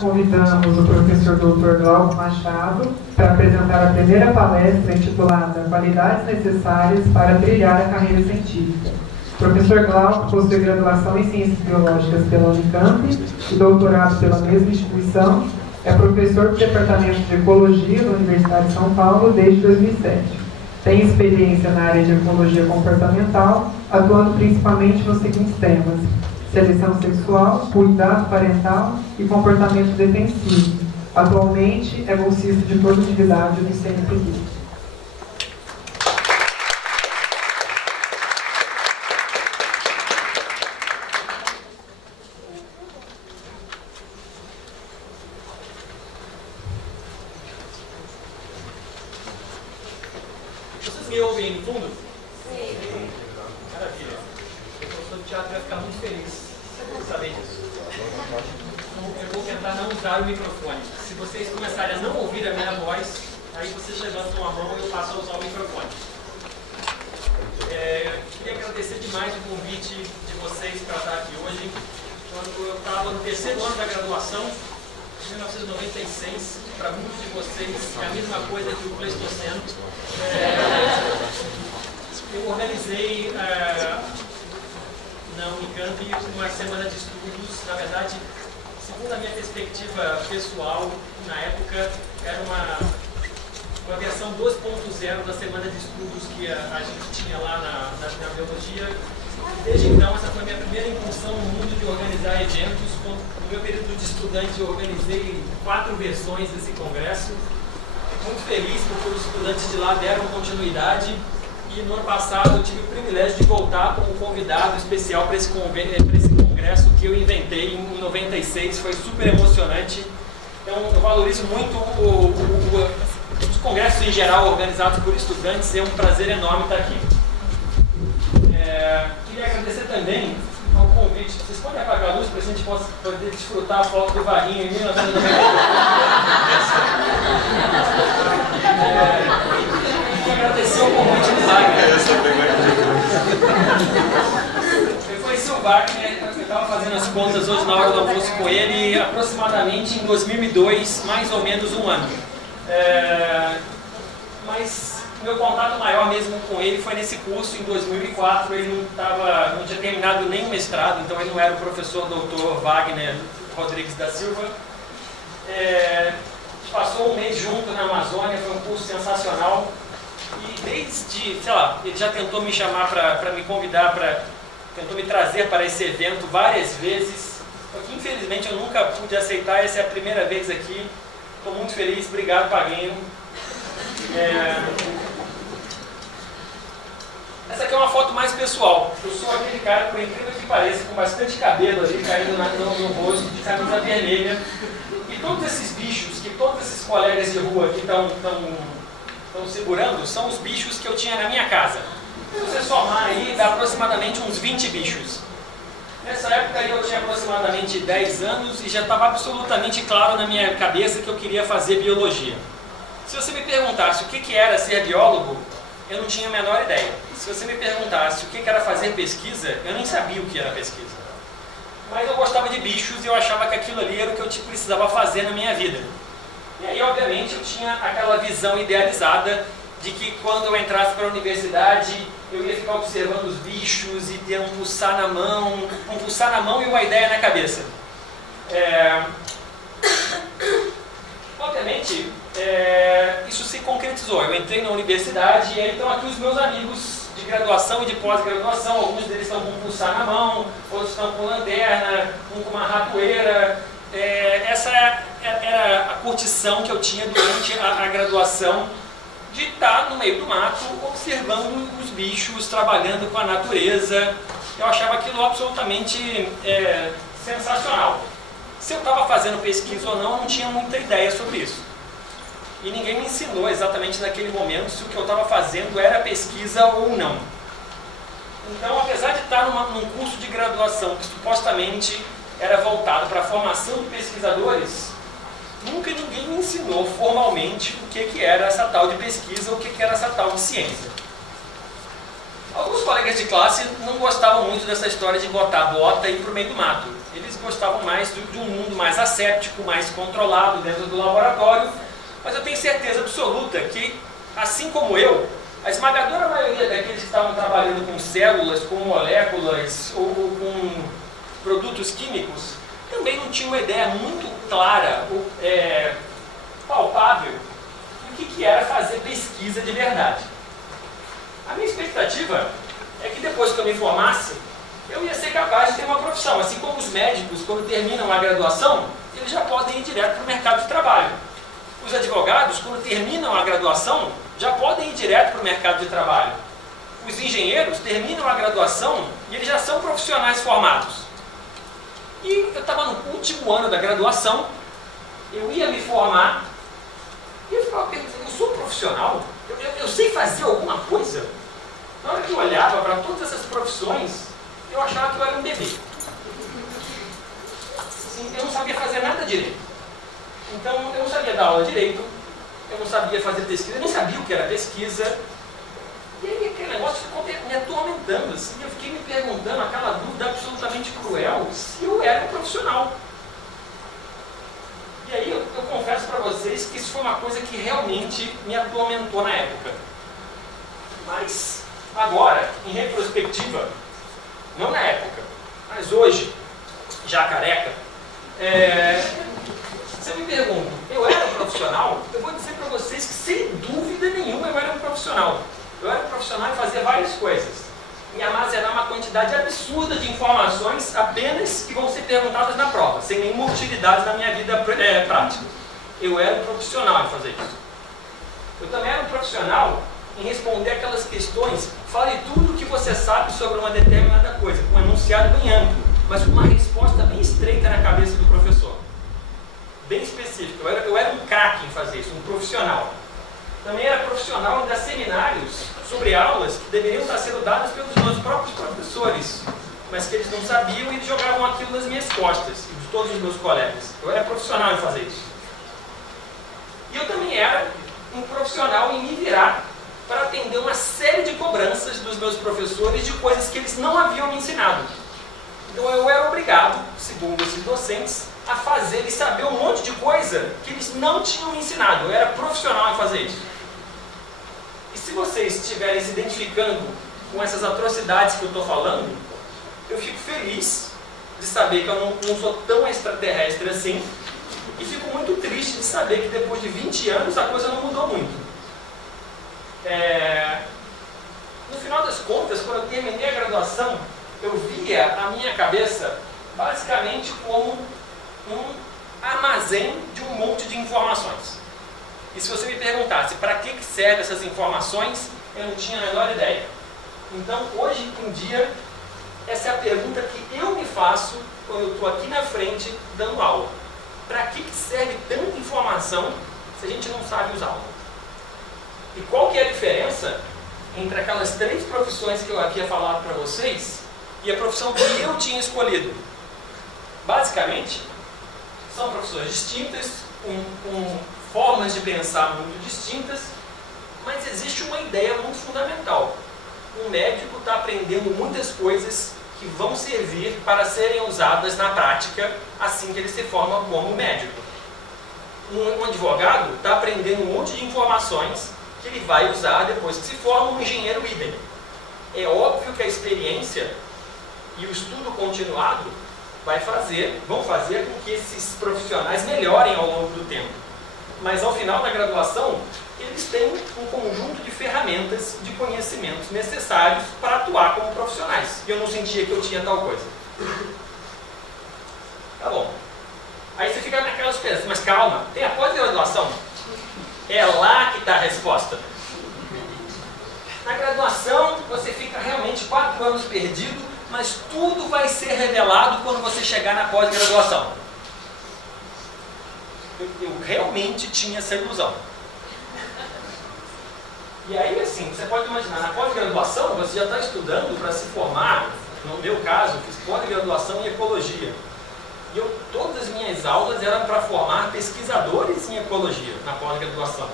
Convidamos o professor Dr. Glauco Machado para apresentar a primeira palestra intitulada Qualidades Necessárias para Trilhar a Carreira Científica. O professor Glauco possui graduação em Ciências Biológicas pela Unicamp e doutorado pela mesma instituição. É professor do Departamento de Ecologia da Universidade de São Paulo desde 2007. Tem experiência na área de Ecologia Comportamental, atuando principalmente nos seguintes temas: seleção sexual, cuidado parental e comportamento defensivo. Atualmente é bolsista de produtividade do CNPq. Vocês me ouvem no fundo? Sim. Maravilha. O professor de teatro vai ficar muito feliz por saber disso. Então, eu vou tentar não usar o microfone. Se vocês começarem a não ouvir a minha voz, aí vocês levantam a mão e eu passo a usar o microfone. Queria agradecer demais o convite de vocês para estar aqui hoje. Quando eu estava no terceiro ano da graduação, em 1996, para muitos de vocês é a mesma coisa que o Pleistoceno. Eu organizei na Unicamp uma semana de estudos. Na verdade, segundo a minha perspectiva pessoal, na época era uma versão 2.0 da semana de estudos que a gente tinha lá na biologia. Desde então, essa foi a minha primeira incursão no mundo de organizar eventos. No meu período de estudante, eu organizei 4 versões desse congresso. Muito feliz porque os estudantes de lá deram continuidade. E no ano passado eu tive o privilégio de voltar como convidado especial para esse congresso que eu inventei em 96. Foi super emocionante. Então, eu valorizo muito os congressos em geral organizados por estudantes. É um prazer enorme estar aqui. Queria agradecer também ao convite. Vocês podem apagar a luz para a gente poder desfrutar a foto do Varrinho em 1998? Queria agradecer o convite do Wagner. Eu conheci o Wagner, eu estava fazendo as contas hoje na hora do almoço com ele, aproximadamente em 2002, mais ou menos um ano. Mas meu contato maior mesmo com ele foi nesse curso em 2004. Ele não tinha terminado nem o mestrado, então ele não era o professor Dr. Wagner Rodrigues da Silva. A gente passou um mês junto na Amazônia, foi um curso sensacional. E desde, sei lá, ele já tentou me chamar para me convidar, tentou me trazer para esse evento várias vezes. Só que infelizmente eu nunca pude aceitar, essa é a primeira vez aqui. Estou muito feliz, obrigado, Paguinho. Essa aqui é uma foto mais pessoal. Eu sou aquele cara, por incrível que pareça, com bastante cabelo ali caindo no rosto, de camisa vermelha. E todos esses bichos, que todos esses colegas de rua aqui estão segurando, são os bichos que eu tinha na minha casa. Se você somar aí, dá aproximadamente uns 20 bichos. Nessa época eu tinha aproximadamente 10 anos e já estava absolutamente claro na minha cabeça que eu queria fazer biologia. Se você me perguntasse o que era ser biólogo, eu não tinha a menor ideia. Se você me perguntasse o que era fazer pesquisa, eu nem sabia o que era pesquisa. Mas eu gostava de bichos e eu achava que aquilo ali era o que eu precisava fazer na minha vida. E aí, obviamente, eu tinha aquela visão idealizada de que quando eu entrasse para a universidade, eu ia ficar observando os bichos e ter um pulsar na mão e uma ideia na cabeça. Obviamente, isso se concretizou. Eu entrei na universidade e aí estão aqui os meus amigos de graduação e de pós-graduação. Alguns deles estão com um pulsar na mão, outros estão com lanterna, um com uma ratoeira. Essa era a curtição que eu tinha durante a graduação, de estar no meio do mato, observando os bichos, trabalhando com a natureza. Eu achava aquilo absolutamente sensacional. Se eu estava fazendo pesquisa ou não, eu não tinha muita ideia sobre isso. E ninguém me ensinou exatamente naquele momento se o que eu estava fazendo era pesquisa ou não. Então, apesar de estar num curso de graduação que supostamente era voltado para a formação de pesquisadores, nunca ninguém me ensinou formalmente o que era essa tal de pesquisa, o que era essa tal de ciência. Alguns colegas de classe não gostavam muito dessa história de botar a bota e ir para o meio do mato. Eles gostavam mais de um mundo mais asséptico, mais controlado dentro do laboratório, mas eu tenho certeza absoluta que, assim como eu, a esmagadora maioria daqueles que estavam trabalhando com células, com moléculas ou com produtos químicos, também não tinha uma ideia muito clara, palpável, do que era fazer pesquisa de verdade. A minha expectativa é que depois que eu me formasse, eu ia ser capaz de ter uma profissão. Assim como os médicos, quando terminam a graduação, eles já podem ir direto para o mercado de trabalho. Os advogados, quando terminam a graduação, já podem ir direto para o mercado de trabalho. Os engenheiros terminam a graduação e eles já são profissionais formados. E eu estava no último ano da graduação, eu ia me formar, e eu ficava pensando, eu sou profissional? Eu sei fazer alguma coisa? Na hora que eu olhava para todas essas profissões, eu achava que eu era um bebê. Assim, eu não sabia fazer nada direito. Então, eu não sabia dar aula direito, eu não sabia fazer pesquisa, eu nem sabia o que era pesquisa. E aí aquele negócio ficou me atormentando, assim, eu fiquei me perguntando aquela dúvida absolutamente cruel, se eu era um profissional. E aí eu confesso para vocês que isso foi uma coisa que realmente me atormentou na época. Mas agora, em retrospectiva, não na época, mas hoje, já careca, você me pergunta, eu era um profissional? Eu vou dizer para vocês que sem dúvida nenhuma eu era um profissional. Eu era um profissional em fazer várias coisas. Em armazenar uma quantidade absurda de informações apenas que vão ser perguntadas na prova, sem nenhuma utilidade na minha vida prática. Eu era um profissional em fazer isso. Eu também era um profissional em responder aquelas questões, fale tudo o que você sabe sobre uma determinada coisa, com um enunciado bem amplo, mas com uma resposta bem estreita na cabeça do professor. Bem específico. Eu era um craque em fazer isso, um profissional. Também era profissional em dar seminários sobre aulas que deveriam estar sendo dadas pelos meus próprios professores, mas que eles não sabiam e eles jogavam aquilo nas minhas costas, e de todos os meus colegas. Eu era profissional em fazer isso. E eu também era um profissional em me virar para atender uma série de cobranças dos meus professores de coisas que eles não haviam me ensinado. Então eu era obrigado, segundo esses docentes, a fazer e saber um monte de coisa que eles não tinham me ensinado. Eu era profissional em fazer isso. E se vocês estiverem se identificando com essas atrocidades que eu estou falando, eu fico feliz de saber que eu não sou tão extraterrestre assim, e fico muito triste de saber que depois de 20 anos a coisa não mudou muito. No final das contas, quando eu terminei a graduação, eu via a minha cabeça basicamente como um armazém de um monte de informações. E se você me perguntasse para que servem essas informações, eu não tinha a menor ideia. Então, hoje em dia, essa é a pergunta que eu me faço quando eu estou aqui na frente dando aula. Para que serve tanta informação se a gente não sabe usá-la? E qual que é a diferença entre aquelas 3 profissões que eu havia falado para vocês e a profissão que eu tinha escolhido? Basicamente, são profissões distintas, com formas de pensar muito distintas, mas existe uma ideia muito fundamental. Um médico está aprendendo muitas coisas que vão servir para serem usadas na prática assim que ele se forma como médico. Um advogado está aprendendo um monte de informações que ele vai usar depois que se forma. Um engenheiro idem. É óbvio que a experiência e o estudo continuado vão fazer com que esses profissionais melhorem ao longo do tempo. Mas ao final da graduação, eles têm um conjunto de ferramentas, de conhecimentos necessários para atuar como profissionais. E eu não sentia que eu tinha tal coisa. Tá bom. Aí você fica naquela esperança, mas calma, tem a pós-graduação. É lá que está a resposta. Na graduação, você fica realmente 4 anos perdido, mas tudo vai ser revelado quando você chegar na pós-graduação. Eu realmente tinha essa ilusão. E aí, assim, você pode imaginar, na pós-graduação, você já está estudando para se formar. No meu caso, eu fiz pós-graduação em ecologia. E todas as minhas aulas eram para formar pesquisadores em ecologia, na pós-graduação.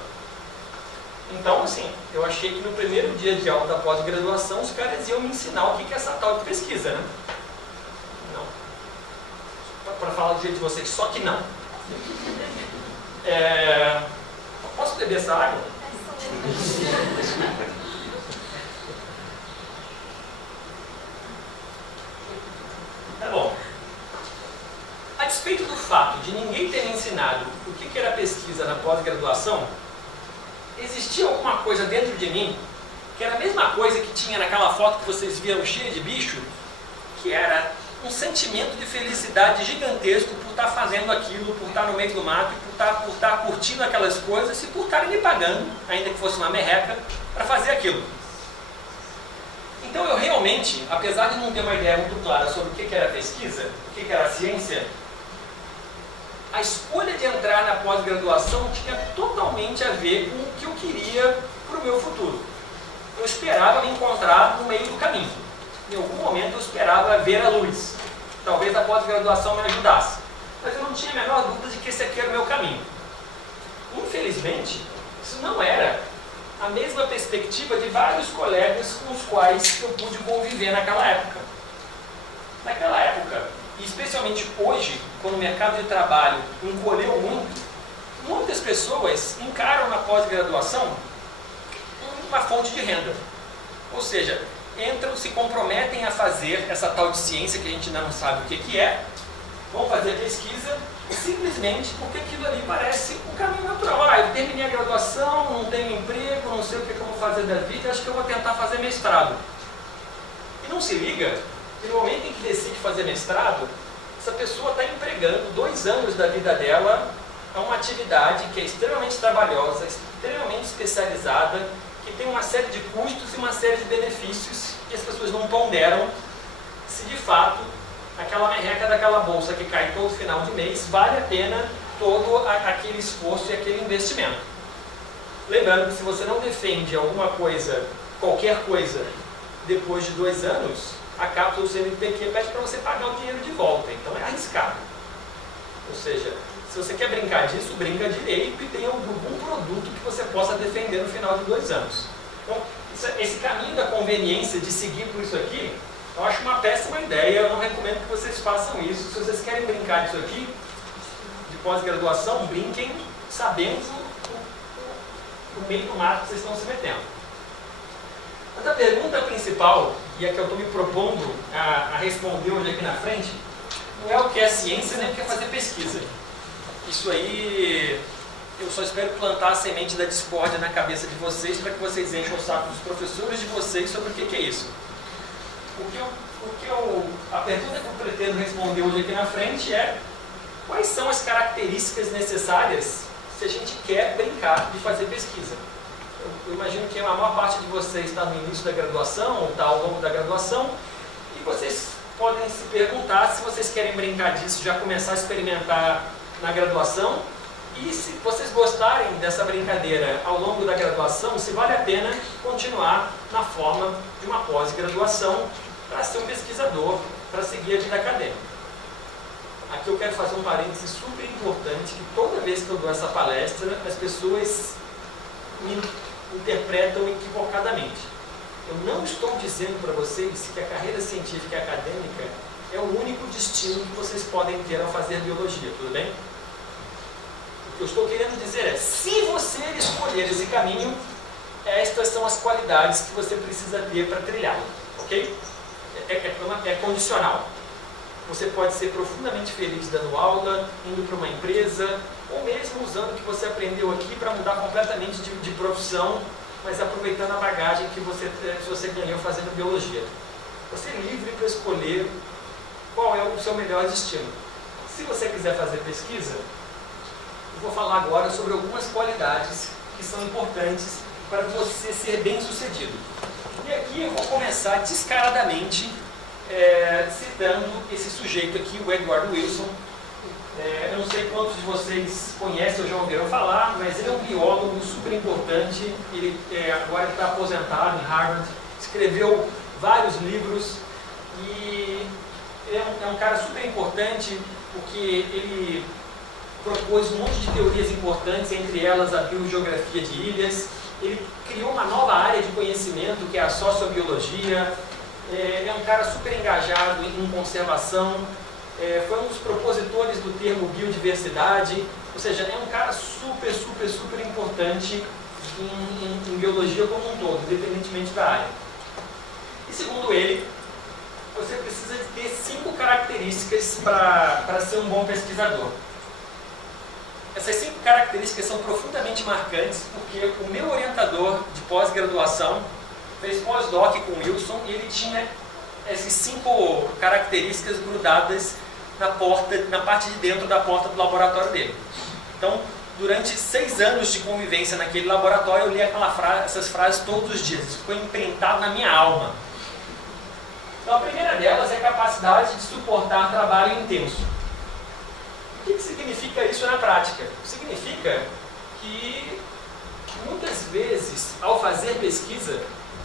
Então, assim, eu achei que no primeiro dia de aula da pós-graduação, os caras iam me ensinar o que é essa tal de pesquisa, né? Não. para falar do jeito de vocês, só que não. Posso beber essa água? Tá bom. A despeito do fato de ninguém ter me ensinado o que era pesquisa na pós-graduação, existia alguma coisa dentro de mim que era a mesma coisa que tinha naquela foto que vocês viram cheia de bicho, que era um sentimento de felicidade gigantesco por estar fazendo aquilo, por estar no meio do mato, por estar curtindo aquelas coisas e por estarem me pagando, ainda que fosse uma merreca, para fazer aquilo. Então eu realmente, apesar de não ter uma ideia muito clara sobre o que era pesquisa, o que era ciência, a escolha de entrar na pós-graduação tinha totalmente a ver com o que eu queria para o meu futuro. Eu esperava me encontrar no meio do caminho. Em algum momento eu esperava ver a luz. Talvez a pós-graduação me ajudasse. Mas eu não tinha a menor dúvida de que esse aqui era o meu caminho. Infelizmente, isso não era a mesma perspectiva de vários colegas com os quais eu pude conviver naquela época. Naquela época, e especialmente hoje, quando o mercado de trabalho encolheu muito, muitas pessoas encaram na pós-graduação uma fonte de renda. Ou seja, entram, se comprometem a fazer essa tal de ciência que a gente ainda não sabe o que é, vão fazer pesquisa simplesmente porque aquilo ali parece um caminho natural. Eu terminei a graduação, não tenho emprego, não sei o que eu vou fazer da vida, acho que eu vou tentar fazer mestrado. E não se liga que no momento em que decide fazer mestrado, essa pessoa está empregando 2 anos da vida dela a uma atividade que é extremamente trabalhosa, extremamente especializada, que tem uma série de custos e uma série de benefícios que as pessoas não ponderam se de fato aquela merreca daquela bolsa que cai todo final de mês vale a pena todo aquele esforço e aquele investimento. Lembrando que se você não defende alguma coisa, qualquer coisa, depois de 2 anos, a cápsula do CNPq pede para você pagar o dinheiro de volta, então é arriscado. Ou seja, se você quer brincar disso, brinca direito e tenha algum produto que você possa defender no final de 2 anos. Então, esse caminho da conveniência de seguir por isso aqui, eu acho uma péssima ideia, eu não recomendo que vocês façam isso. Se vocês querem brincar disso aqui, de pós-graduação, brinquem sabendo o meio do mato que vocês estão se metendo. Mas a pergunta principal, e a que eu estou me propondo a responder hoje aqui na frente, não é o que é ciência, nem o que é fazer pesquisa. Isso aí, eu só espero plantar a semente da discórdia na cabeça de vocês para que vocês encham o saco dos professores de vocês sobre o que é isso. A pergunta que eu pretendo responder hoje aqui na frente é: quais são as características necessárias se a gente quer brincar de fazer pesquisa? Eu imagino que a maior parte de vocês está no início da graduação ou está ao longo da graduação e vocês podem se perguntar se vocês querem brincar disso, já começar a experimentar na graduação, e se vocês gostarem dessa brincadeira ao longo da graduação, se vale a pena continuar na forma de uma pós-graduação para ser um pesquisador, para seguir a vida acadêmica. Aqui eu quero fazer um parêntese super importante, que toda vez que eu dou essa palestra, as pessoas me interpretam equivocadamente. Eu não estou dizendo para vocês que a carreira científica e acadêmica é o único destino que vocês podem ter ao fazer biologia, tudo bem? O que eu estou querendo dizer é, se você escolher esse caminho, estas são as qualidades que você precisa ter para trilhá-lo, ok? É condicional. Você pode ser profundamente feliz dando aula, indo para uma empresa, ou mesmo usando o que você aprendeu aqui para mudar completamente de profissão, mas aproveitando a bagagem que você ganhou fazendo biologia. Você é livre para escolher qual é o seu melhor destino. Se você quiser fazer pesquisa, eu vou falar agora sobre algumas qualidades que são importantes para você ser bem sucedido. E aqui eu vou começar descaradamente citando esse sujeito aqui, o Edward Wilson. Eu não sei quantos de vocês conhecem ou já ouviram falar, mas ele é um biólogo super importante. Ele agora está aposentado em Harvard, escreveu vários livros e é um cara super importante porque ele propôs um monte de teorias importantes, entre elas a biogeografia de ilhas. Ele criou uma nova área de conhecimento que é a sociobiologia. É um cara super engajado em conservação. foi um dos propositores do termo biodiversidade, ou seja, é um cara super importante em biologia como um todo, independentemente da área. E segundo ele, você precisa de ter 5 características para ser um bom pesquisador. Essas 5 características são profundamente marcantes porque o meu orientador de pós-graduação fez pós-doc com o Wilson e ele tinha essas 5 características grudadas na parte de dentro da porta do laboratório dele. Então, durante 6 anos de convivência naquele laboratório, eu li essas frases todos os dias. Isso ficou imprentado na minha alma. Então, a primeira delas é a capacidade de suportar trabalho intenso. O que significa isso na prática? Significa que, muitas vezes, ao fazer pesquisa,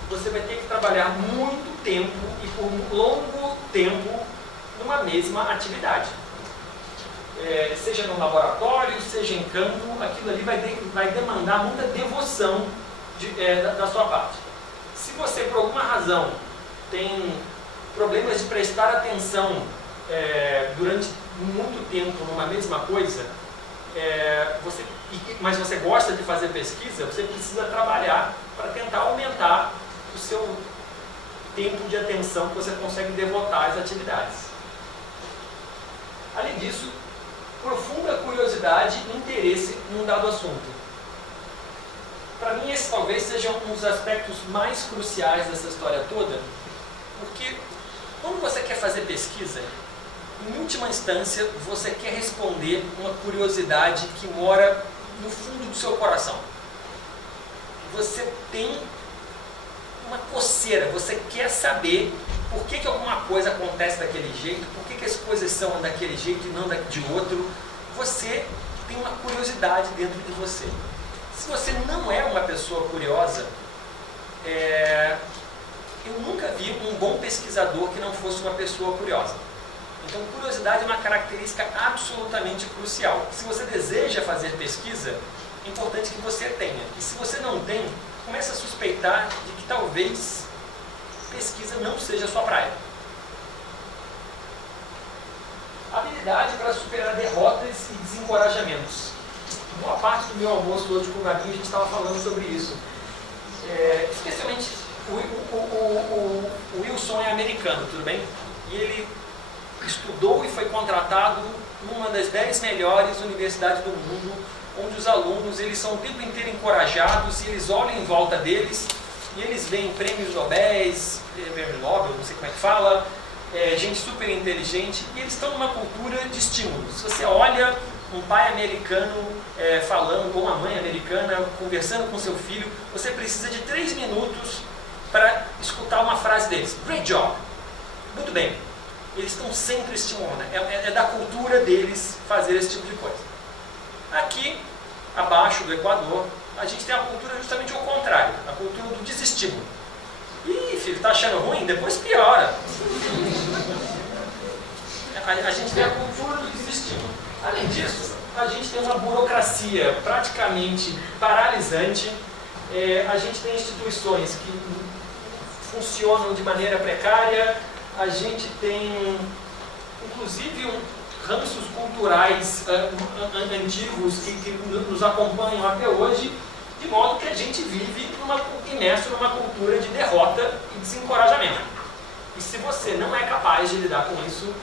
você vai ter que trabalhar muito tempo e por longo tempo numa mesma atividade. Seja no laboratório, seja em campo, aquilo ali vai demandar muita devoção da sua parte. Se você, por alguma razão, tem problemas de prestar atenção durante muito tempo numa mesma coisa, mas você gosta de fazer pesquisa, você precisa trabalhar para tentar aumentar o seu tempo de atenção que você consegue devotar às atividades. Além disso, profunda curiosidade e interesse num dado assunto. Para mim, esse talvez seja um dos aspectos mais cruciais dessa história toda, porque quando você quer fazer pesquisa, em última instância, você quer responder uma curiosidade que mora no fundo do seu coração. Você tem uma coceira, você quer saber por que alguma coisa acontece daquele jeito, por que as coisas são daquele jeito e não de outro. Você tem uma curiosidade dentro de você. Se você não é uma pessoa curiosa, eu nunca vi um bom pesquisador que não fosse uma pessoa curiosa. Então, curiosidade é uma característica absolutamente crucial. Se você deseja fazer pesquisa, é importante que você tenha. E se você não tem, comece a suspeitar de que talvez pesquisa não seja a sua praia. Habilidade para superar derrotas e desencorajamentos. Boa parte do meu almoço hoje com o Gabi, a gente estava falando sobre isso. Especialmente, o Wilson é americano, tudo bem? E ele estudou e foi contratado numa das 10 melhores universidades do mundo, onde os alunos eles são o tempo inteiro encorajados e eles olham em volta deles e eles veem prêmios Nobel, não sei como é que fala, gente super inteligente, e eles estão numa cultura de estímulos. Se você olha um pai americano falando, ou uma mãe americana conversando com seu filho, você precisa de 3 minutos para escutar uma frase deles. Great job! Muito bem. Eles estão sempre estimulando. É da cultura deles fazer esse tipo de coisa. Aqui, abaixo do Equador, a gente tem a cultura justamente ao contrário. A cultura do desestímulo. Ih, filho, tá achando ruim? Depois piora. A gente tem a cultura do desestímulo. Além disso, a gente tem uma burocracia praticamente paralisante. A gente tem instituições que funcionam de maneira precária. A gente tem, inclusive, ranços culturais antigos que nos acompanham até hoje, de modo que a gente vive imerso numa cultura de derrota e desencorajamento. E se você não é capaz de lidar com isso,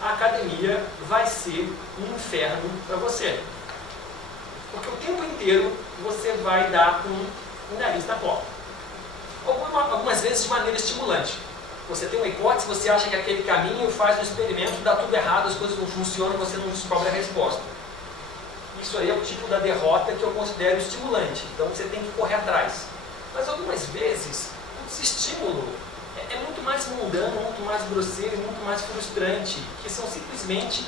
a academia vai ser um inferno para você. Porque o tempo inteiro você vai dar com o nariz na porta. Algumas vezes de maneira estimulante. Você tem uma hipótese, você acha que aquele caminho faz um experimento, dá tudo errado, as coisas não funcionam, você não descobre a resposta. Isso aí é o tipo da derrota que eu considero estimulante, então você tem que correr atrás. Mas algumas vezes, o desestímulo é muito mais mundano, muito mais grosseiro, muito mais frustrante, que são simplesmente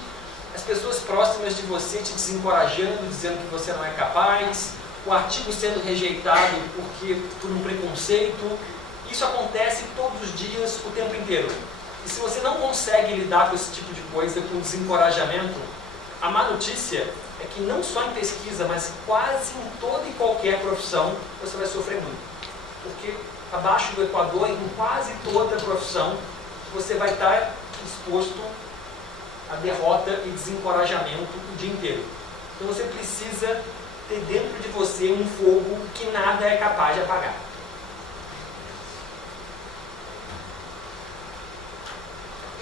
as pessoas próximas de você te desencorajando, dizendo que você não é capaz, o artigo sendo rejeitado por um preconceito. Isso acontece todos os dias, o tempo inteiro. E se você não consegue lidar com esse tipo de coisa, com desencorajamento, a má notícia é que não só em pesquisa, mas quase em toda e qualquer profissão, você vai sofrer muito. Porque abaixo do Equador, em quase toda profissão, você vai estar exposto a derrota e desencorajamento o dia inteiro. Então você precisa ter dentro de você um fogo que nada é capaz de apagar.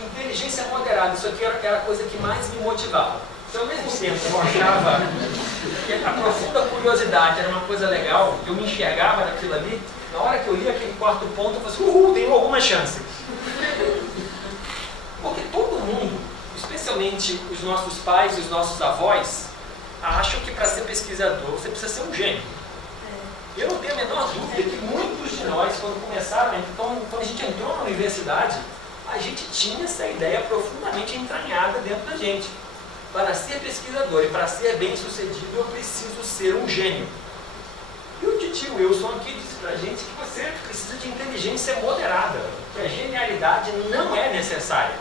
Inteligência moderada, isso aqui era a coisa que mais me motivava. Se ao mesmo tempo eu achava que a profunda curiosidade era uma coisa legal, eu me enxergava naquilo ali, na hora que eu li aquele quarto ponto, eu falei assim, tenho alguma chance. Porque todo mundo, especialmente os nossos pais e os nossos avós, acham que para ser pesquisador você precisa ser um gênio. Eu não tenho a menor dúvida que muitos de nós, quando começaram, então, quando a gente entrou na universidade, a gente tinha essa ideia profundamente entranhada dentro da gente. Para ser pesquisador e para ser bem sucedido, eu preciso ser um gênio. E o tio Wilson aqui disse para a gente que você precisa de inteligência moderada, que a genialidade não é necessária.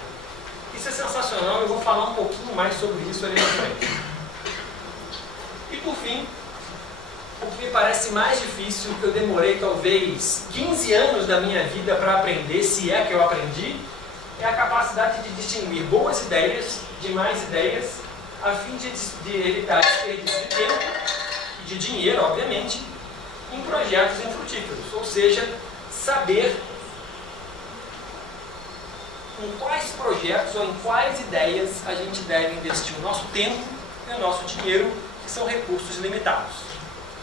Isso é sensacional, eu vou falar um pouquinho mais sobre isso ali na frente. E por fim, o que me parece mais difícil, que eu demorei talvez 15 anos da minha vida para aprender, se é que eu aprendi, é a capacidade de distinguir boas ideias de más ideias, a fim de evitar desperdício de tempo e de dinheiro, obviamente, em projetos infrutíferos. Ou seja, saber em quais projetos ou em quais ideias a gente deve investir o nosso tempo e o nosso dinheiro, que são recursos limitados.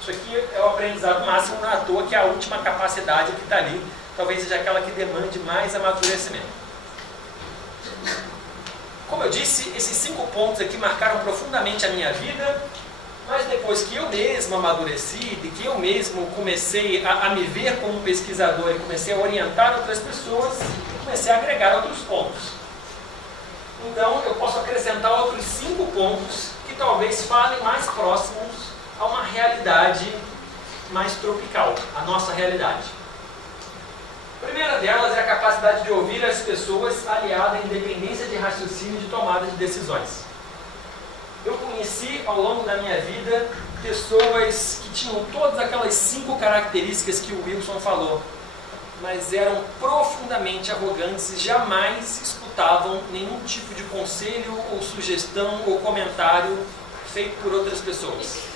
Isso aqui é o aprendizado máximo, não é à toa que é a última capacidade que está ali, talvez seja aquela que demande mais amadurecimento. Como eu disse, esses 5 pontos aqui marcaram profundamente a minha vida, mas depois que eu mesmo amadureci, de que eu mesmo comecei a me ver como pesquisador e comecei a orientar outras pessoas, comecei a agregar outros pontos. Então, eu posso acrescentar outros 5 pontos que talvez falem mais próximos a uma realidade mais tropical, a nossa realidade. A primeira delas é a capacidade de ouvir as pessoas aliada à independência de raciocínio e de tomada de decisões. Eu conheci ao longo da minha vida pessoas que tinham todas aquelas 5 características que o Wilson falou, mas eram profundamente arrogantes e jamais escutavam nenhum tipo de conselho ou sugestão ou comentário feito por outras pessoas.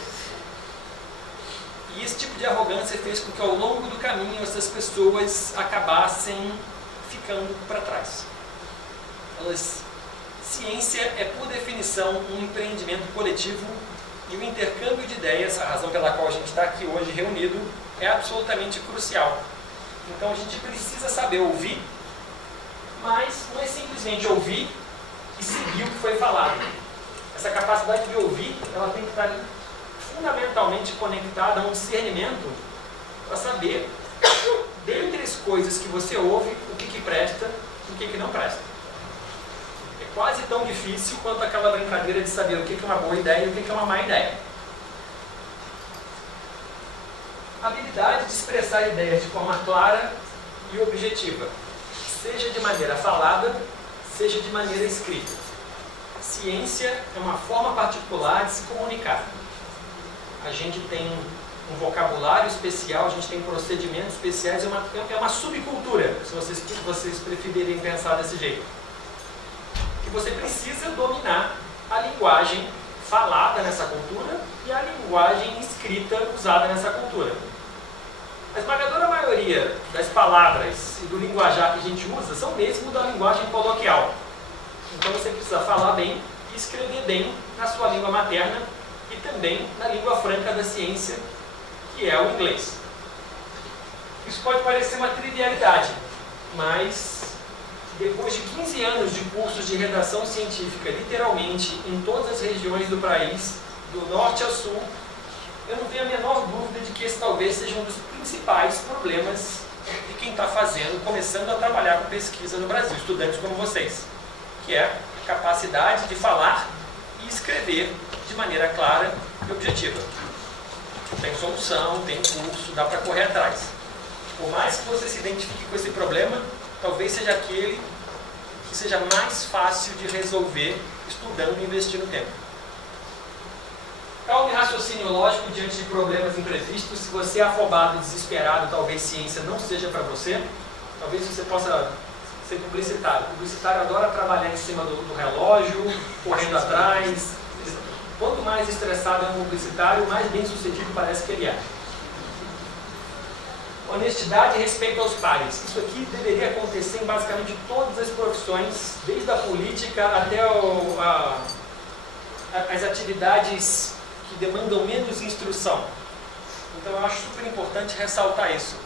E esse tipo de arrogância fez com que ao longo do caminho essas pessoas acabassem ficando para trás. Ciência é, por definição, um empreendimento coletivo e o intercâmbio de ideias, a razão pela qual a gente está aqui hoje reunido, é absolutamente crucial. Então a gente precisa saber ouvir, mas não é simplesmente ouvir e seguir o que foi falado. Essa capacidade de ouvir, ela tem que estar fundamentalmente conectada a um discernimento para saber, dentre as coisas que você ouve, o que presta e o que não presta. É quase tão difícil quanto aquela brincadeira de saber o que é uma boa ideia e o que é uma má ideia. A habilidade de expressar ideias de forma clara e objetiva, seja de maneira falada, seja de maneira escrita. Ciência é uma forma particular de se comunicar. A gente tem um vocabulário especial, a gente tem procedimentos especiais, é uma subcultura, se vocês preferirem pensar desse jeito. E você precisa dominar a linguagem falada nessa cultura e a linguagem escrita usada nessa cultura. A esmagadora maioria das palavras e do linguajar que a gente usa são mesmo da linguagem coloquial. Então você precisa falar bem e escrever bem na sua língua materna e também na língua franca da ciência, que é o inglês. Isso pode parecer uma trivialidade, mas depois de 15 anos de cursos de redação científica, literalmente em todas as regiões do país, do norte ao sul, eu não tenho a menor dúvida de que esse talvez seja um dos principais problemas de quem está começando a trabalhar com pesquisa no Brasil, estudantes como vocês, que é a capacidade de falar e escrever de maneira clara e objetiva. Tem solução, tem curso, dá para correr atrás. Por mais que você se identifique com esse problema, talvez seja aquele que seja mais fácil de resolver estudando e investindo tempo. Calma e raciocínio lógico diante de problemas imprevistos. Se você é afobado, desesperado, talvez ciência não seja para você. Talvez você possa ser publicitário. O publicitário adora trabalhar em cima do relógio, correndo atrás. Quanto mais estressado é um publicitário, mais bem sucedido parece que ele é. Honestidade e respeito aos pares. Isso aqui deveria acontecer em basicamente todas as profissões, desde a política até as atividades que demandam menos instrução. Então eu acho super importante ressaltar isso.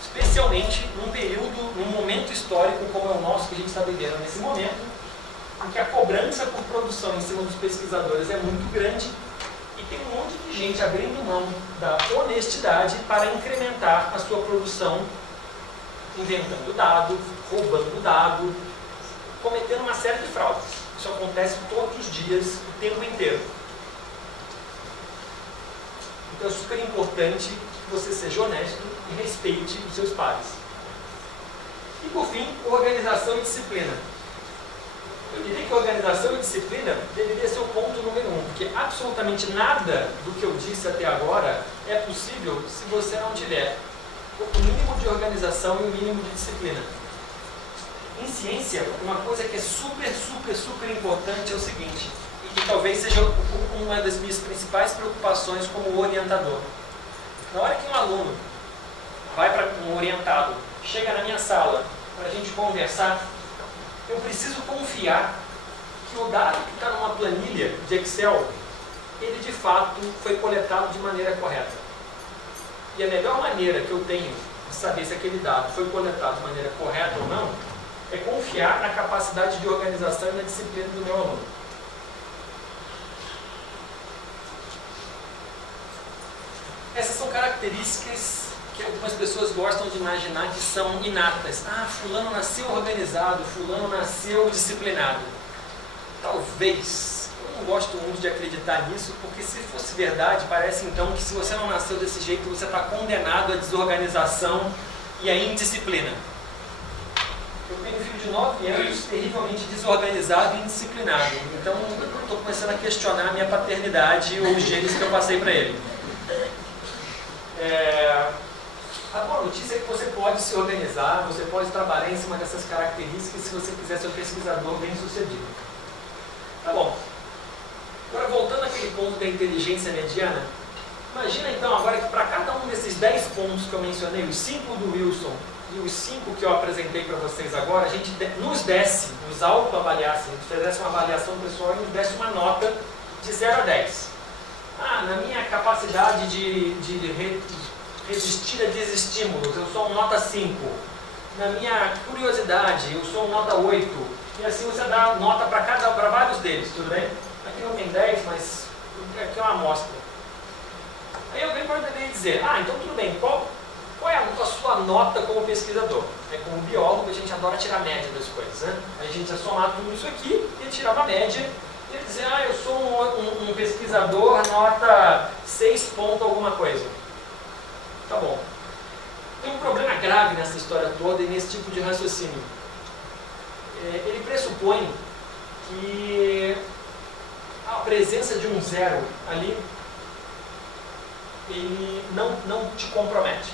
Especialmente num período, num momento histórico como é o nosso, que a gente está vivendo nesse momento, em que a cobrança por produção em cima dos pesquisadores é muito grande e tem um monte de gente abrindo mão da honestidade para incrementar a sua produção, inventando dado, roubando dado, cometendo uma série de fraudes. Isso acontece todos os dias, o tempo inteiro. Então é super importante que você seja honesto e respeite os seus pares. E por fim, organização e disciplina. Eu diria que organização e disciplina deveria ser o ponto número 1, porque absolutamente nada do que eu disse até agora é possível se você não tiver o mínimo de organização e o mínimo de disciplina. Em ciência, uma coisa que é super importante é o seguinte, e que talvez seja uma das minhas principais preocupações como orientador. Na hora que um aluno vai para um orientado, chega na minha sala para a gente conversar, eu preciso confiar que o dado que está numa planilha de Excel, ele de fato foi coletado de maneira correta. E a melhor maneira que eu tenho de saber se aquele dado foi coletado de maneira correta ou não, é confiar na capacidade de organização e na disciplina do meu aluno. Essas são características que algumas pessoas gostam de imaginar que são inatas. Ah, fulano nasceu organizado, fulano nasceu disciplinado. Talvez, eu não gosto muito de acreditar nisso, porque se fosse verdade, parece então que se você não nasceu desse jeito, você está condenado à desorganização e à indisciplina. Eu tenho um filho de 9 anos, terrivelmente desorganizado e indisciplinado. Então, eu estou começando a questionar a minha paternidade ou os genes que eu passei para ele. A boa notícia é que você pode se organizar, você pode trabalhar em cima dessas características se você quiser ser um pesquisador bem sucedido. Tá bom. Agora, voltando àquele ponto da inteligência mediana, imagina então agora que para cada um desses 10 pontos que eu mencionei, os 5 do Wilson e os 5 que eu apresentei para vocês agora, a gente nos desse, nos autoavaliasse, a gente fizesse uma avaliação pessoal e nos desse uma nota de 0 a 10. Na minha capacidade de resistir a desestímulos, eu sou um nota 5. Na minha curiosidade, eu sou um nota 8. E assim você dá nota para vários deles, tudo bem? Aqui não tem 10, mas aqui é uma amostra. Aí alguém pode dizer, então tudo bem, qual é a sua nota como pesquisador? Como biólogo, a gente adora tirar a média das coisas, né? A gente ia somar tudo isso aqui e tirar uma média e dizer, eu sou um pesquisador nota 6 ponto alguma coisa. Tá bom. Tem um problema grave nessa história toda e nesse tipo de raciocínio. Ele pressupõe que a presença de um 0 ali, ele não te compromete.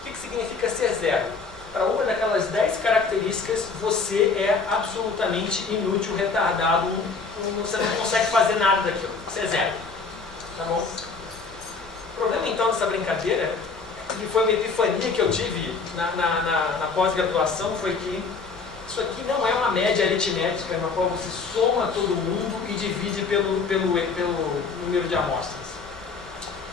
O que significa ser 0? Para uma daquelas 10 características, você é absolutamente inútil, retardado, você não consegue fazer nada daquilo. Você é 0. Tá bom? O problema então dessa brincadeira, que foi uma epifania que eu tive na pós-graduação, foi que isso aqui não é uma média aritmética na qual você soma todo mundo e divide pelo número de amostras.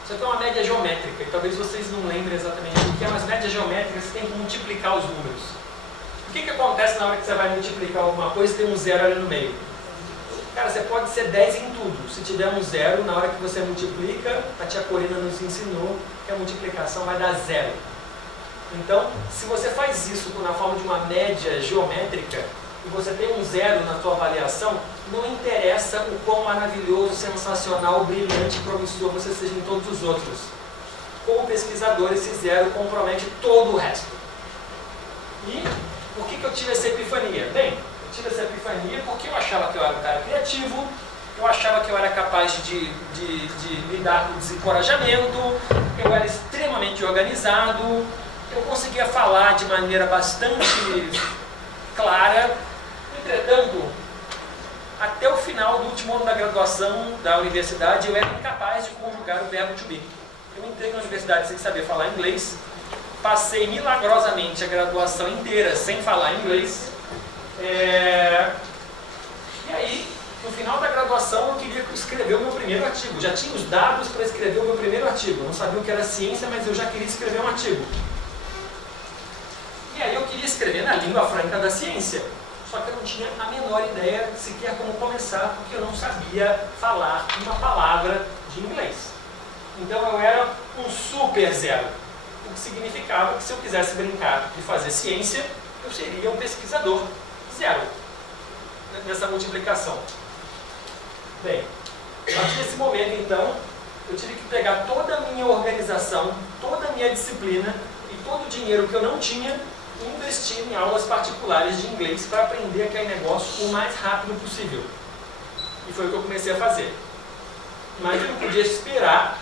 Isso aqui é uma média geométrica, e talvez vocês não lembrem exatamente o que é, mas médias geométricas você tem que multiplicar os números. O que acontece na hora que você vai multiplicar alguma coisa e tem um 0 ali no meio? Cara, você pode ser 10 em tudo. Se tiver um 0, na hora que você multiplica, a tia Corina nos ensinou que a multiplicação vai dar 0. Então, se você faz isso na forma de uma média geométrica, e você tem um 0 na sua avaliação, não interessa o quão maravilhoso, sensacional, brilhante, promissor você seja em todos os outros. Como pesquisador, esse 0 compromete todo o resto. E por que eu tive essa epifania? Bem, eu tive essa epifania porque eu achava que eu era um cara criativo, eu achava que eu era capaz de lidar com o desencorajamento, eu era extremamente organizado, eu conseguia falar de maneira bastante clara. Entretanto, até o final do último ano da graduação da universidade, eu era incapaz de conjugar o verbo to be. Eu entrei na universidade sem saber falar inglês, passei milagrosamente a graduação inteira sem falar inglês. E aí, no final da graduação, eu queria escrever o meu primeiro artigo. Já tinha os dados para escrever o meu primeiro artigo. Eu não sabia o que era ciência, mas eu já queria escrever um artigo. E aí eu queria escrever na língua franca da ciência. Só que eu não tinha a menor ideia sequer como começar, porque eu não sabia falar uma palavra de inglês. Então eu era um super zero. O que significava que se eu quisesse brincar de fazer ciência, eu seria um pesquisador zero nessa multiplicação. Bem, a partir desse momento, então, eu tive que pegar toda a minha organização, toda a minha disciplina e todo o dinheiro que eu não tinha e investir em aulas particulares de inglês para aprender aquele negócio o mais rápido possível. E foi o que eu comecei a fazer. Mas eu não podia esperar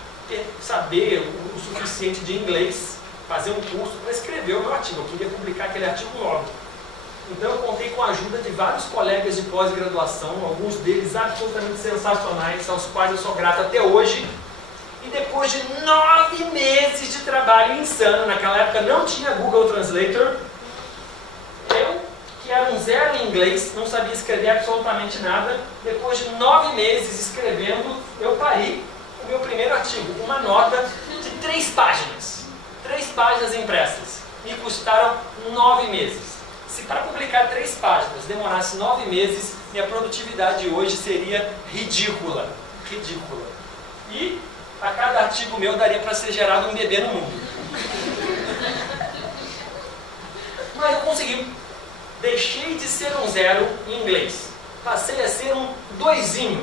saber o suficiente de inglês, fazer um curso para escrever o meu artigo. Eu queria publicar aquele artigo logo. Então eu contei com a ajuda de vários colegas de pós-graduação, alguns deles absolutamente sensacionais, aos quais eu sou grato até hoje. E depois de 9 meses de trabalho insano, naquela época não tinha Google Translator, eu, que era um zero em inglês, não sabia escrever absolutamente nada, depois de 9 meses escrevendo, eu parei o meu primeiro artigo, uma nota de 3 páginas. 3 páginas impressas. Me custaram 9 meses. Se para publicar 3 páginas demorasse 9 meses, minha produtividade hoje seria ridícula. Ridícula. E a cada artigo meu daria para ser gerado um bebê no mundo. Mas eu consegui. Deixei de ser um zero em inglês. Passei a ser um 2zinho.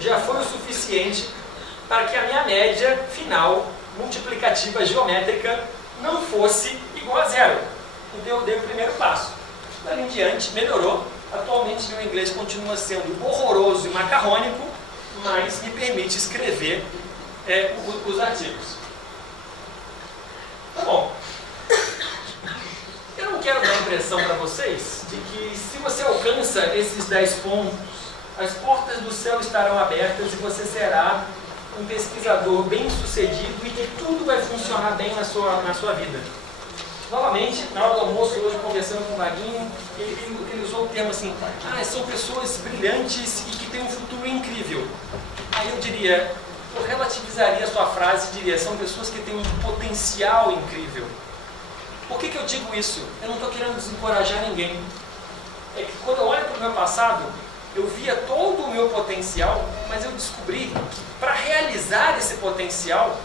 Já foi o suficiente para que a minha média final multiplicativa geométrica não fosse igual a zero. Então eu dei o primeiro passo. Dali em diante melhorou. Atualmente meu inglês continua sendo horroroso e macarrônico, mas me permite escrever os artigos. Tá bom. Eu não quero dar a impressão para vocês de que se você alcança esses 10 pontos, as portas do céu estarão abertas e você será um pesquisador bem sucedido e que tudo vai funcionar bem na sua vida. Novamente, na hora do almoço, hoje conversando com o Vaguinho, ele usou o termo assim, são pessoas brilhantes e que têm um futuro incrível. Aí eu diria, eu relativizaria a sua frase e diria, são pessoas que têm um potencial incrível. Por que eu digo isso? Eu não estou querendo desencorajar ninguém. É que quando eu olho para o meu passado, eu via todo o meu potencial, mas eu descobri que para realizar esse potencial,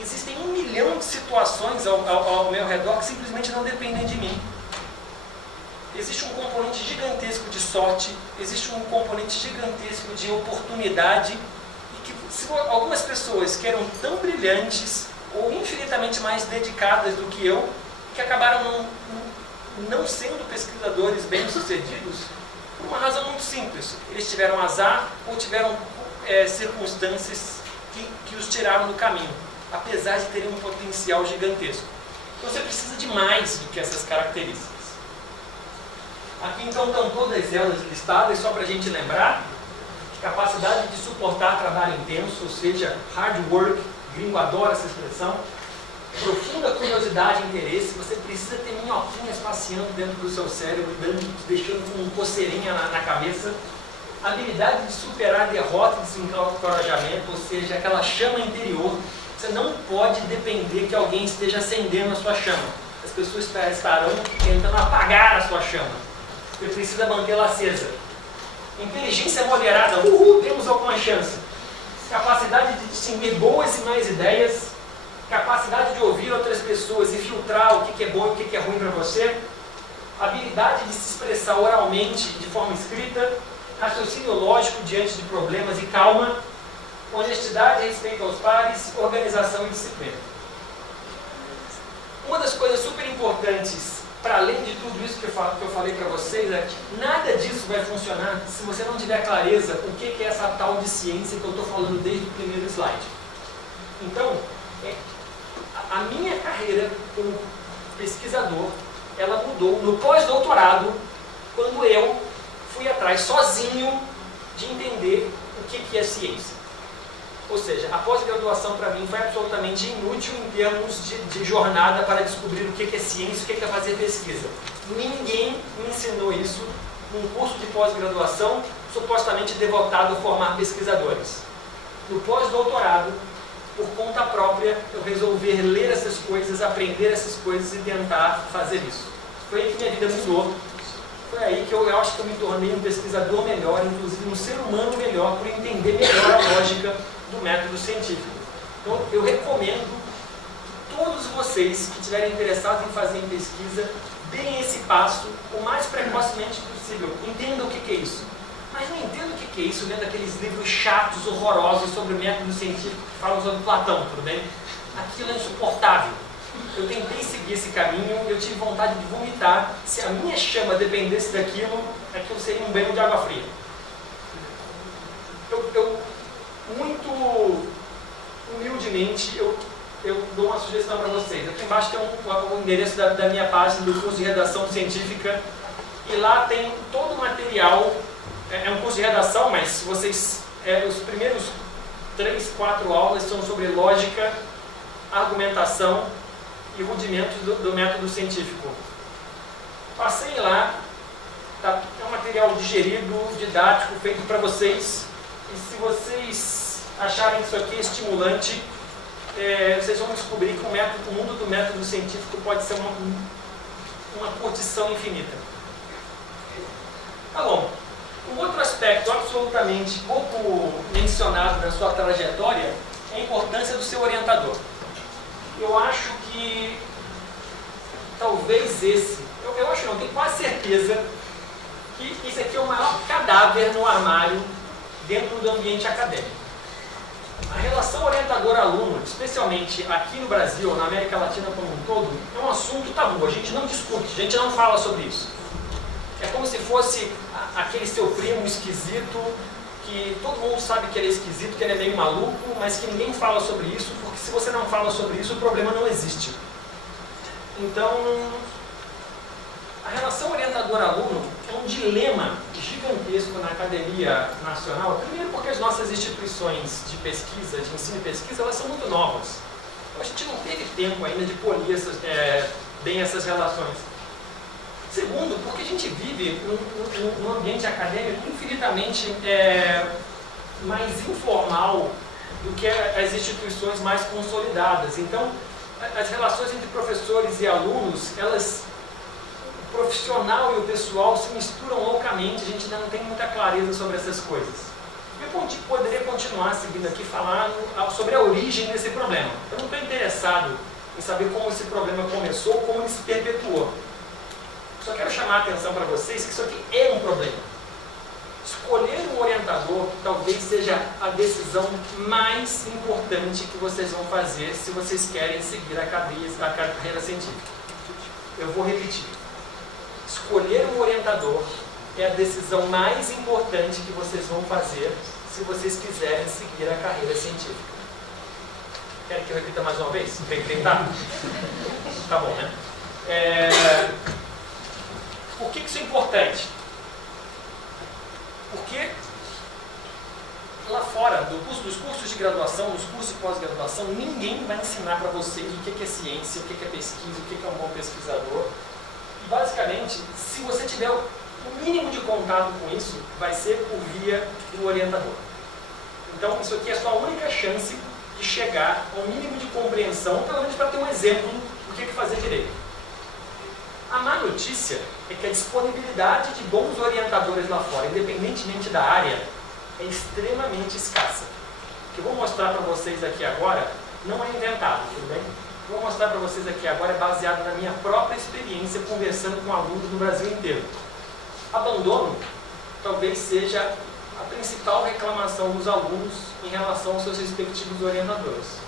existem 1 milhão de situações ao meu redor que simplesmente não dependem de mim. Existe um componente gigantesco de sorte, existe um componente gigantesco de oportunidade, e que se algumas pessoas que eram tão brilhantes ou infinitamente mais dedicadas do que eu, que acabaram não sendo pesquisadores bem-sucedidos, por uma razão muito simples. Eles tiveram azar ou tiveram circunstâncias que os tiraram do caminho, apesar de terem um potencial gigantesco. Então você precisa de mais do que essas características. Aqui então estão todas elas listadas, só para a gente lembrar: capacidade de suportar trabalho intenso, ou seja, hard work, gringo adora essa expressão. Profunda curiosidade e interesse, você precisa ter minhoquinhas passeando dentro do seu cérebro, deixando com coceirinha na cabeça. Habilidade de superar derrota e desencorajamento, ou seja, aquela chama interior. Você não pode depender que alguém esteja acendendo a sua chama. As pessoas estarão tentando apagar a sua chama. Você precisa mantê-la acesa. Inteligência moderada, temos alguma chance. Capacidade de distinguir boas e más ideias. Capacidade de ouvir outras pessoas e filtrar o que é bom e o que é ruim para você. Habilidade de se expressar oralmente de forma escrita. Raciocínio lógico diante de problemas e calma. Honestidade e respeito aos pares, organização e disciplina. Uma das coisas super importantes, para além de tudo isso que eu falei para vocês, é que nada disso vai funcionar se você não tiver clareza o que é essa tal de ciência que eu estou falando desde o primeiro slide. Então, a minha carreira como pesquisador ela mudou no pós-doutorado, quando eu fui atrás sozinho de entender o que é ciência. Ou seja, a pós-graduação para mim foi absolutamente inútil em termos de jornada para descobrir o que é ciência, o que é fazer pesquisa. Ninguém me ensinou isso num curso de pós-graduação supostamente devotado a formar pesquisadores. No pós-doutorado, por conta própria, eu resolvi ler essas coisas, aprender essas coisas e tentar fazer isso. Foi aí que minha vida mudou. Foi aí que eu acho que eu me tornei um pesquisador melhor, inclusive um ser humano melhor, por entender melhor a lógica do método científico. Então, eu recomendo que todos vocês que estiverem interessados em fazer pesquisa, deem esse passo o mais precocemente possível. Entendam o que é isso. Mas não entendo o que é isso lendo aqueles livros chatos, horrorosos sobre o método científico que falam sobre Platão, tudo bem? Aquilo é insuportável. Eu tentei seguir esse caminho e eu tive vontade de vomitar. Se a minha chama dependesse daquilo, aquilo seria um banho de água fria. Muito humildemente, eu dou uma sugestão para vocês. Aqui embaixo tem o endereço da minha página do curso de redação científica e lá tem todo o material. É um curso de redação, mas vocês, os primeiros 3, 4 aulas são sobre lógica, argumentação e rudimentos do método científico. Passei lá, tá, é um material digerido, didático, feito para vocês. E se vocês acharem isso aqui estimulante, vocês vão descobrir que o mundo do método científico pode ser uma curtição infinita. Tá bom. Um outro aspecto absolutamente pouco mencionado na sua trajetória é a importância do seu orientador. Eu acho que talvez eu acho não, tenho quase certeza que isso aqui é o maior cadáver no armário dentro do ambiente acadêmico. A relação orientador-aluno, especialmente aqui no Brasil ou na América Latina como um todo, é um assunto tabu, a gente não discute, a gente não fala sobre isso. É como se fosse aquele seu primo esquisito, que todo mundo sabe que ele é esquisito, que ele é meio maluco, mas que ninguém fala sobre isso, porque se você não fala sobre isso, o problema não existe. Então, a relação orientador-aluno é um dilema gigantesco na academia nacional. Primeiro porque as nossas instituições de pesquisa, de ensino e pesquisa, elas são muito novas. A gente não teve tempo ainda de polir bem essas relações. Segundo, porque a gente vive num ambiente acadêmico infinitamente mais informal do que as instituições mais consolidadas. Então, as relações entre professores e alunos, o profissional e o pessoal se misturam loucamente, a gente ainda não tem muita clareza sobre essas coisas. Eu poderia continuar seguindo aqui falando sobre a origem desse problema. Eu não estou interessado em saber como esse problema começou, como ele se perpetuou. Só quero chamar a atenção para vocês que isso aqui é um problema. Escolher um orientador talvez seja a decisão mais importante que vocês vão fazer se vocês querem seguir a carreira científica. Eu vou repetir. Escolher um orientador é a decisão mais importante que vocês vão fazer se vocês quiserem seguir a carreira científica. Querem que eu repita mais uma vez? Tem que tentar? Tá bom, né? Por que isso é importante? Porque lá fora, dos cursos de graduação, dos cursos de pós-graduação, ninguém vai ensinar para vocês o que é ciência, o que é pesquisa, o que é um bom pesquisador. E basicamente, se você tiver o mínimo de contato com isso, vai ser por via do orientador. Então, isso aqui é a sua única chance de chegar ao mínimo de compreensão, pelo menos para ter um exemplo do que fazer direito. A má notícia é que a disponibilidade de bons orientadores lá fora, independentemente da área, é extremamente escassa. O que eu vou mostrar para vocês aqui agora não é inventado, tudo bem? O que eu vou mostrar para vocês aqui agora é baseado na minha própria experiência conversando com alunos do Brasil inteiro. Abandono talvez seja a principal reclamação dos alunos em relação aos seus respectivos orientadores.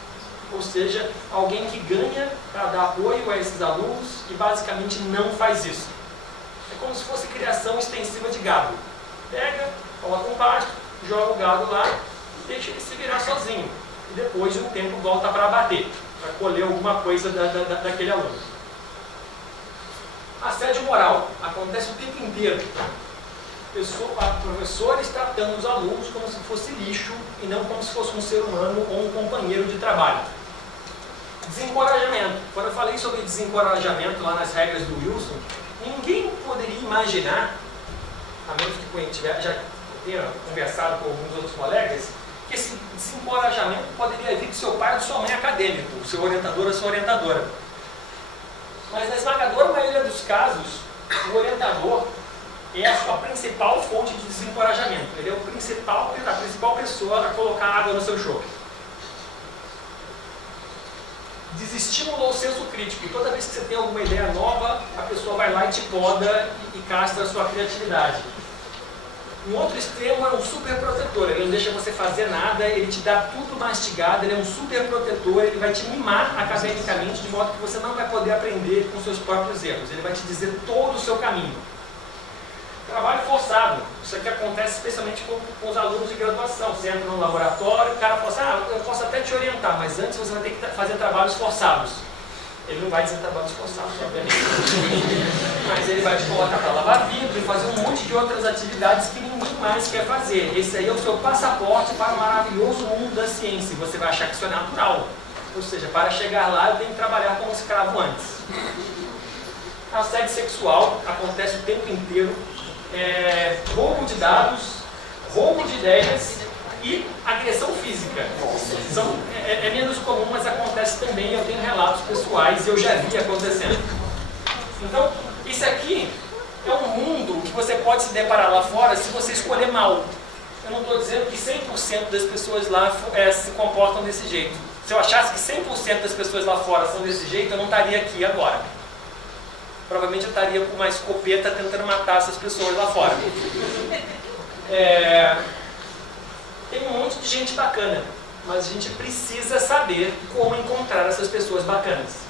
Ou seja, alguém que ganha para dar apoio a esses alunos e basicamente não faz isso. É como se fosse criação extensiva de gado. Pega, coloca um pasto, joga o gado lá e deixa ele se virar sozinho. E depois de um tempo volta para abater, para colher alguma coisa daquele aluno. Assédio moral acontece o tempo inteiro. Professores tratando os alunos como se fosse lixo e não como se fosse um ser humano ou um companheiro de trabalho. Desencorajamento. Quando eu falei sobre desencorajamento lá nas regras do Wilson, ninguém poderia imaginar, a menos que a gente já tenha conversado com alguns outros colegas, que esse desencorajamento poderia vir do seu pai ou de sua mãe acadêmico, o seu orientador ou a sua orientadora. Mas na esmagadora maioria dos casos, o orientador é a sua principal fonte de desencorajamento. Ele é a principal pessoa a colocar água no seu chope. Desestímulo ao senso crítico. E toda vez que você tem alguma ideia nova, a pessoa vai lá e te poda e castra a sua criatividade. Um outro extremo é um super protetor. Ele não deixa você fazer nada, ele te dá tudo mastigado, ele é um super protetor, ele vai te mimar academicamente, de modo que você não vai poder aprender com seus próprios erros. Ele vai te dizer todo o seu caminho. Trabalho forçado. Isso aqui acontece especialmente com os alunos de graduação. Você entra no laboratório, o cara fala assim, eu posso até te orientar, mas antes você vai ter que fazer trabalhos forçados. Ele não vai dizer trabalhos forçados, obviamente. Mas ele vai te colocar para lavar vidro e fazer um monte de outras atividades que ninguém mais quer fazer. Esse aí é o seu passaporte para o maravilhoso mundo da ciência. E você vai achar que isso é natural. Ou seja, para chegar lá eu tenho que trabalhar como escravo antes. Assédio sexual acontece o tempo inteiro. Roubo de dados, roubo de ideias e agressão física. É menos comum, mas acontece também. Eu tenho relatos pessoais e eu já vi acontecendo. Então, isso aqui é um mundo que você pode se deparar lá fora se você escolher mal. Eu não estou dizendo que 100% das pessoas lá se comportam desse jeito. Se eu achasse que 100% das pessoas lá fora são desse jeito, eu não estaria aqui agora. Provavelmente eu estaria com uma escopeta tentando matar essas pessoas lá fora. Tem um monte de gente bacana, mas a gente precisa saber como encontrar essas pessoas bacanas.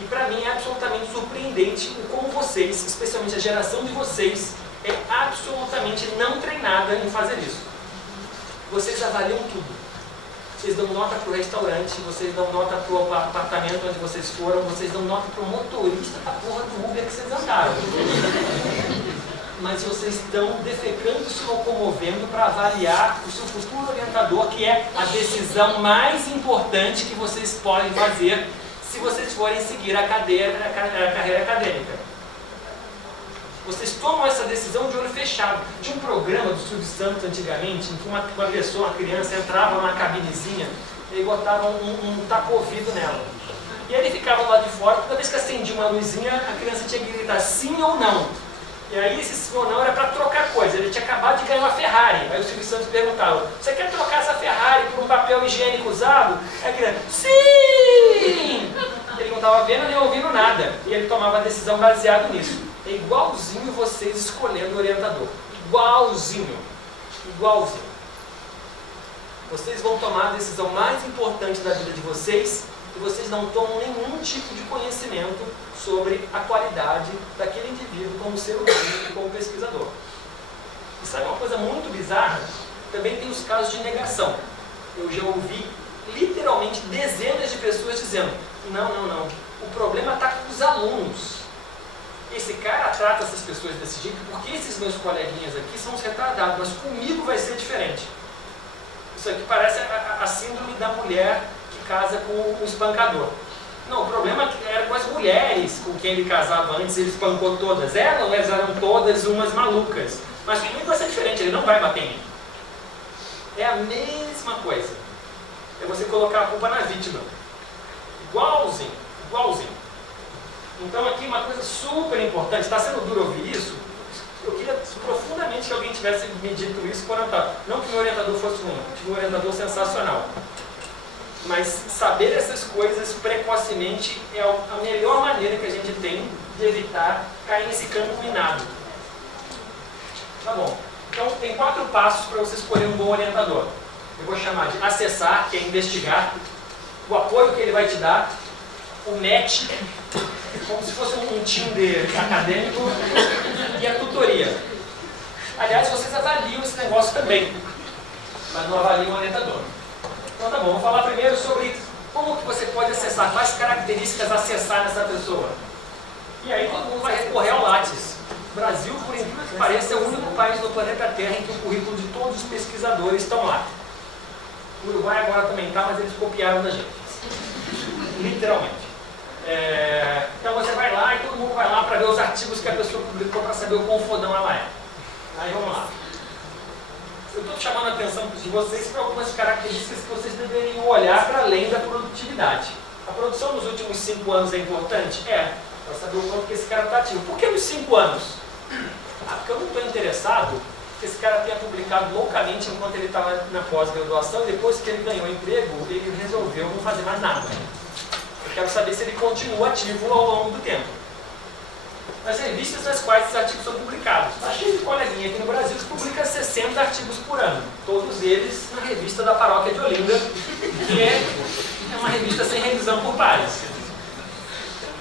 E para mim é absolutamente surpreendente como vocês, especialmente a geração de vocês, é absolutamente não treinada em fazer isso. Vocês avaliam tudo. Vocês dão nota para o restaurante, vocês dão nota para o apartamento onde vocês foram, vocês dão nota para o motorista da porra do Uber que vocês andaram. Mas vocês estão defecando, se locomovendo para avaliar o seu futuro orientador, que é a decisão mais importante que vocês podem fazer se vocês forem seguir a carreira acadêmica. Vocês tomam essa decisão de olho fechado. Tinha um programa do Silvio Santos antigamente, em que uma pessoa, uma criança, entrava numa cabinezinha e botava um tapa-ouvido nela. E aí ele ficava lá de fora, toda vez que acendia uma luzinha, a criança tinha que gritar sim ou não. E aí esse sim ou não era para trocar coisa. Ele tinha acabado de ganhar uma Ferrari. Aí o Silvio Santos perguntava, você quer trocar essa Ferrari por um papel higiênico usado? Aí a criança, sim! Ele não estava vendo nem ouvindo nada. E ele tomava a decisão baseada nisso. É igualzinho vocês escolhendo o orientador. Igualzinho. Igualzinho. Vocês vão tomar a decisão mais importante da vida de vocês e vocês não tomam nenhum tipo de conhecimento sobre a qualidade daquele indivíduo como ser humano e como pesquisador. E sabe uma coisa muito bizarra? Também tem os casos de negação. Eu já ouvi literalmente dezenas de pessoas dizendo, não, o problema está com os alunos. Esse cara trata essas pessoas desse jeito porque esses meus coleguinhas aqui são os retardados, mas comigo vai ser diferente. Isso aqui parece a síndrome da mulher que casa com o espancador. Não, o problema era com as mulheres com quem ele casava antes, ele espancou todas. Elas eram todas umas malucas. Mas comigo vai ser diferente, ele não vai bater em mim. É a mesma coisa. É você colocar a culpa na vítima. Igualzinho, igualzinho. Então aqui uma coisa super importante, está sendo duro ouvir isso? Eu queria profundamente que alguém tivesse me dito isso quando eu estava. Não que meu orientador fosse ruim, tive um orientador sensacional. Mas saber essas coisas precocemente é a melhor maneira que a gente tem de evitar cair nesse campo minado. Tá bom. Então tem 4 passos para você escolher um bom orientador. Eu vou chamar de acessar, que é investigar, o apoio que ele vai te dar, o match, como se fosse um Tinder acadêmico, e a tutoria. Aliás, vocês avaliam esse negócio também, mas não avaliam o orientador. Então tá bom, vamos falar primeiro sobre como que você pode acessar, quais características acessar nessa pessoa. E aí todo mundo vai recorrer ao Lattes. O Brasil, por incrível que pareça, é o único país no planeta Terra em que o currículo de todos os pesquisadores estão lá. O Uruguai agora também está, mas eles copiaram da gente. Literalmente. Então você vai lá e todo mundo vai lá para ver os artigos que a pessoa publicou para saber o quão fodão ela é. Aí vamos lá. Eu estou chamando a atenção de vocês para algumas características que vocês deveriam olhar para além da produtividade. A produção nos últimos 5 anos é importante? É, para saber o quanto que esse cara está ativo. Por que nos 5 anos? Porque eu não estou interessado que esse cara tenha publicado loucamente enquanto ele estava na pós-graduação e depois que ele ganhou emprego, ele resolveu não fazer mais nada. Eu quero saber se ele continua ativo ao longo do tempo. Nas revistas nas quais esses artigos são publicados. Está cheio de coleguinha aqui no Brasil que publica 60 artigos por ano. Todos eles na revista da Paróquia de Olinda, que é uma revista sem revisão por pares.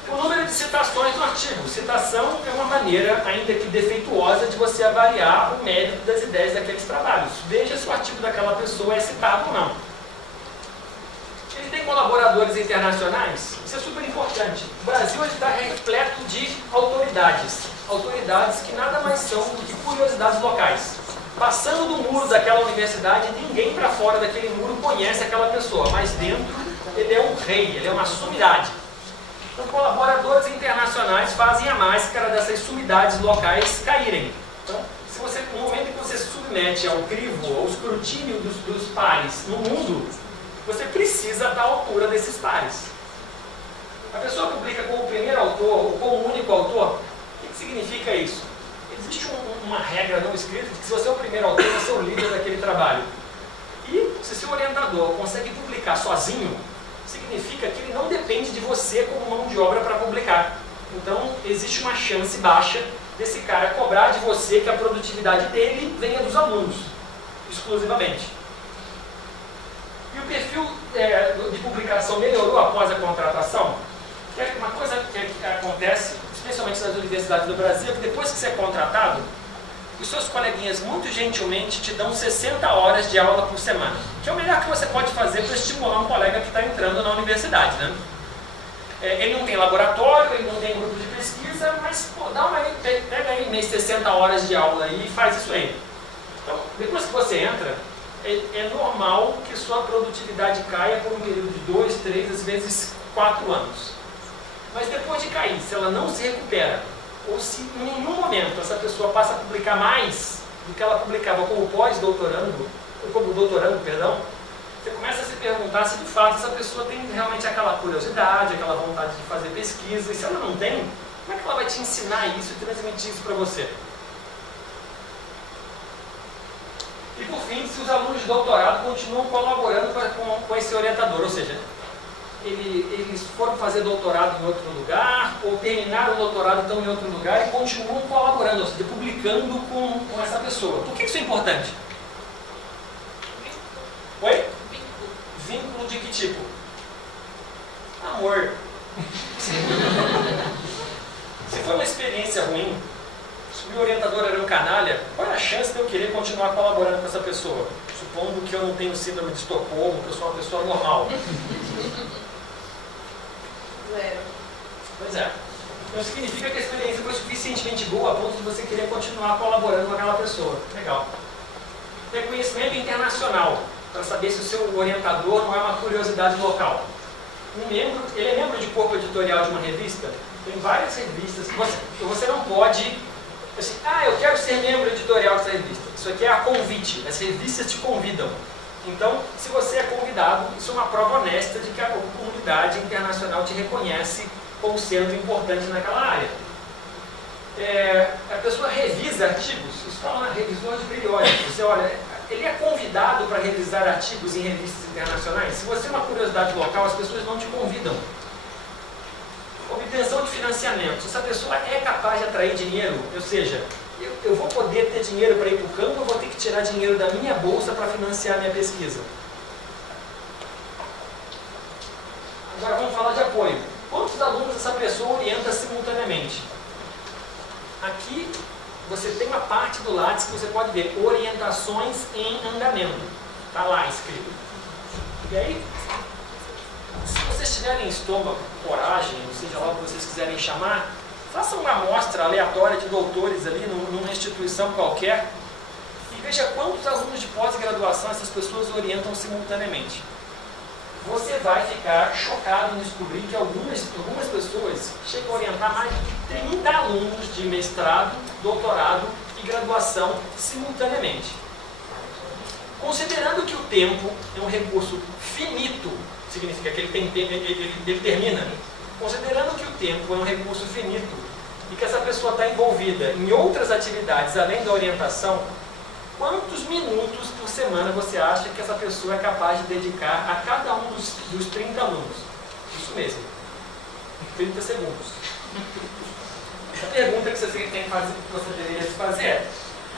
O número de citações no artigo. Citação é uma maneira, ainda que defeituosa, de você avaliar o mérito das ideias daqueles trabalhos. Veja se o artigo daquela pessoa é citado ou não. Ele tem colaboradores internacionais? Isso é super importante. O Brasil está repleto de autoridades. Autoridades que nada mais são do que curiosidades locais. Passando do muro daquela universidade, ninguém para fora daquele muro conhece aquela pessoa, mas dentro ele é um rei, ele é uma sumidade. Então, colaboradores internacionais fazem a máscara dessas sumidades locais caírem. Então, se você, no momento em que você se submete ao crivo, ao escrutínio dos pares no mundo, você precisa estar à altura desses pares. A pessoa publica como o primeiro autor ou como o único autor, o que significa isso? Existe uma regra não escrita de que se você é o primeiro autor, você é o líder daquele trabalho. E se seu orientador consegue publicar sozinho, significa que ele não depende de você como mão de obra para publicar. Então, existe uma chance baixa desse cara cobrar de você que a produtividade dele venha dos alunos, exclusivamente. E o perfil de publicação melhorou após a contratação? Uma coisa que acontece, especialmente nas universidades do Brasil, é que depois que você é contratado, os seus coleguinhas muito gentilmente te dão 60 horas de aula por semana, que é o melhor que você pode fazer para estimular um colega que está entrando na universidade, né? Ele não tem laboratório, ele não tem grupo de pesquisa, mas pô, pega aí mês 60 horas de aula aí e faz isso aí. Então, depois que você entra, é normal que sua produtividade caia por um período de 2, 3, às vezes 4 anos. Mas depois de cair, se ela não se recupera, ou se em nenhum momento essa pessoa passa a publicar mais do que ela publicava como pós-doutorando, ou como doutorando, perdão, você começa a se perguntar se de fato essa pessoa tem realmente aquela curiosidade, aquela vontade de fazer pesquisa, e se ela não tem, como é que ela vai te ensinar isso e transmitir isso para você? E por fim, se os alunos de doutorado continuam colaborando com esse orientador, ou seja, eles foram fazer doutorado em outro lugar, ou terminaram o doutorado e estão em outro lugar e continuam colaborando, ou seja, publicando com essa pessoa. Por que isso é importante? Oi? Vínculo de que tipo? Amor. Se foi uma experiência ruim, se o meu orientador era um canalha, qual é a chance de eu querer continuar colaborando com essa pessoa? Supondo que eu não tenho síndrome de Estocolmo, que eu sou uma pessoa normal. Zero. Pois é. Então significa que a experiência foi suficientemente boa a ponto de você querer continuar colaborando com aquela pessoa. Legal. Reconhecimento internacional, para saber se o seu orientador não é uma curiosidade local. Ele é membro de corpo editorial de uma revista? Tem várias revistas que você não pode... Assim, eu quero ser membro editorial dessa revista. Isso aqui é a convite. As revistas te convidam. Então, se você é convidado, isso é uma prova honesta de que a comunidade internacional te reconhece como sendo importante naquela área. A pessoa revisa artigos, isso fala na revisor de periódicos. Você olha, ele é convidado para revisar artigos em revistas internacionais? Se você é uma curiosidade local, as pessoas não te convidam. Obtenção de financiamento. Se essa pessoa é capaz de atrair dinheiro, ou seja, eu vou poder ter dinheiro para ir para o campo, eu vou ter que tirar dinheiro da minha bolsa para financiar a minha pesquisa. Agora vamos falar de apoio. Quantos alunos essa pessoa orienta simultaneamente? Aqui você tem uma parte do Lattes que você pode ver, orientações em andamento. Está lá escrito. E aí, se vocês tiverem estômago, coragem, ou seja lá o que vocês quiserem chamar, Faça uma amostra aleatória de doutores ali numa instituição qualquer e veja quantos alunos de pós-graduação essas pessoas orientam simultaneamente. Você vai ficar chocado em descobrir que algumas pessoas chegam a orientar mais de 30 alunos de mestrado, doutorado e graduação simultaneamente. Considerando que o tempo é um recurso finito, significa que ele termina. Considerando que o tempo é um recurso finito e que essa pessoa está envolvida em outras atividades além da orientação, quantos minutos por semana você acha que essa pessoa é capaz de dedicar a cada um dos 30 alunos? Isso mesmo, 30 segundos. A pergunta que você tem que fazer, que você deveria se fazer é: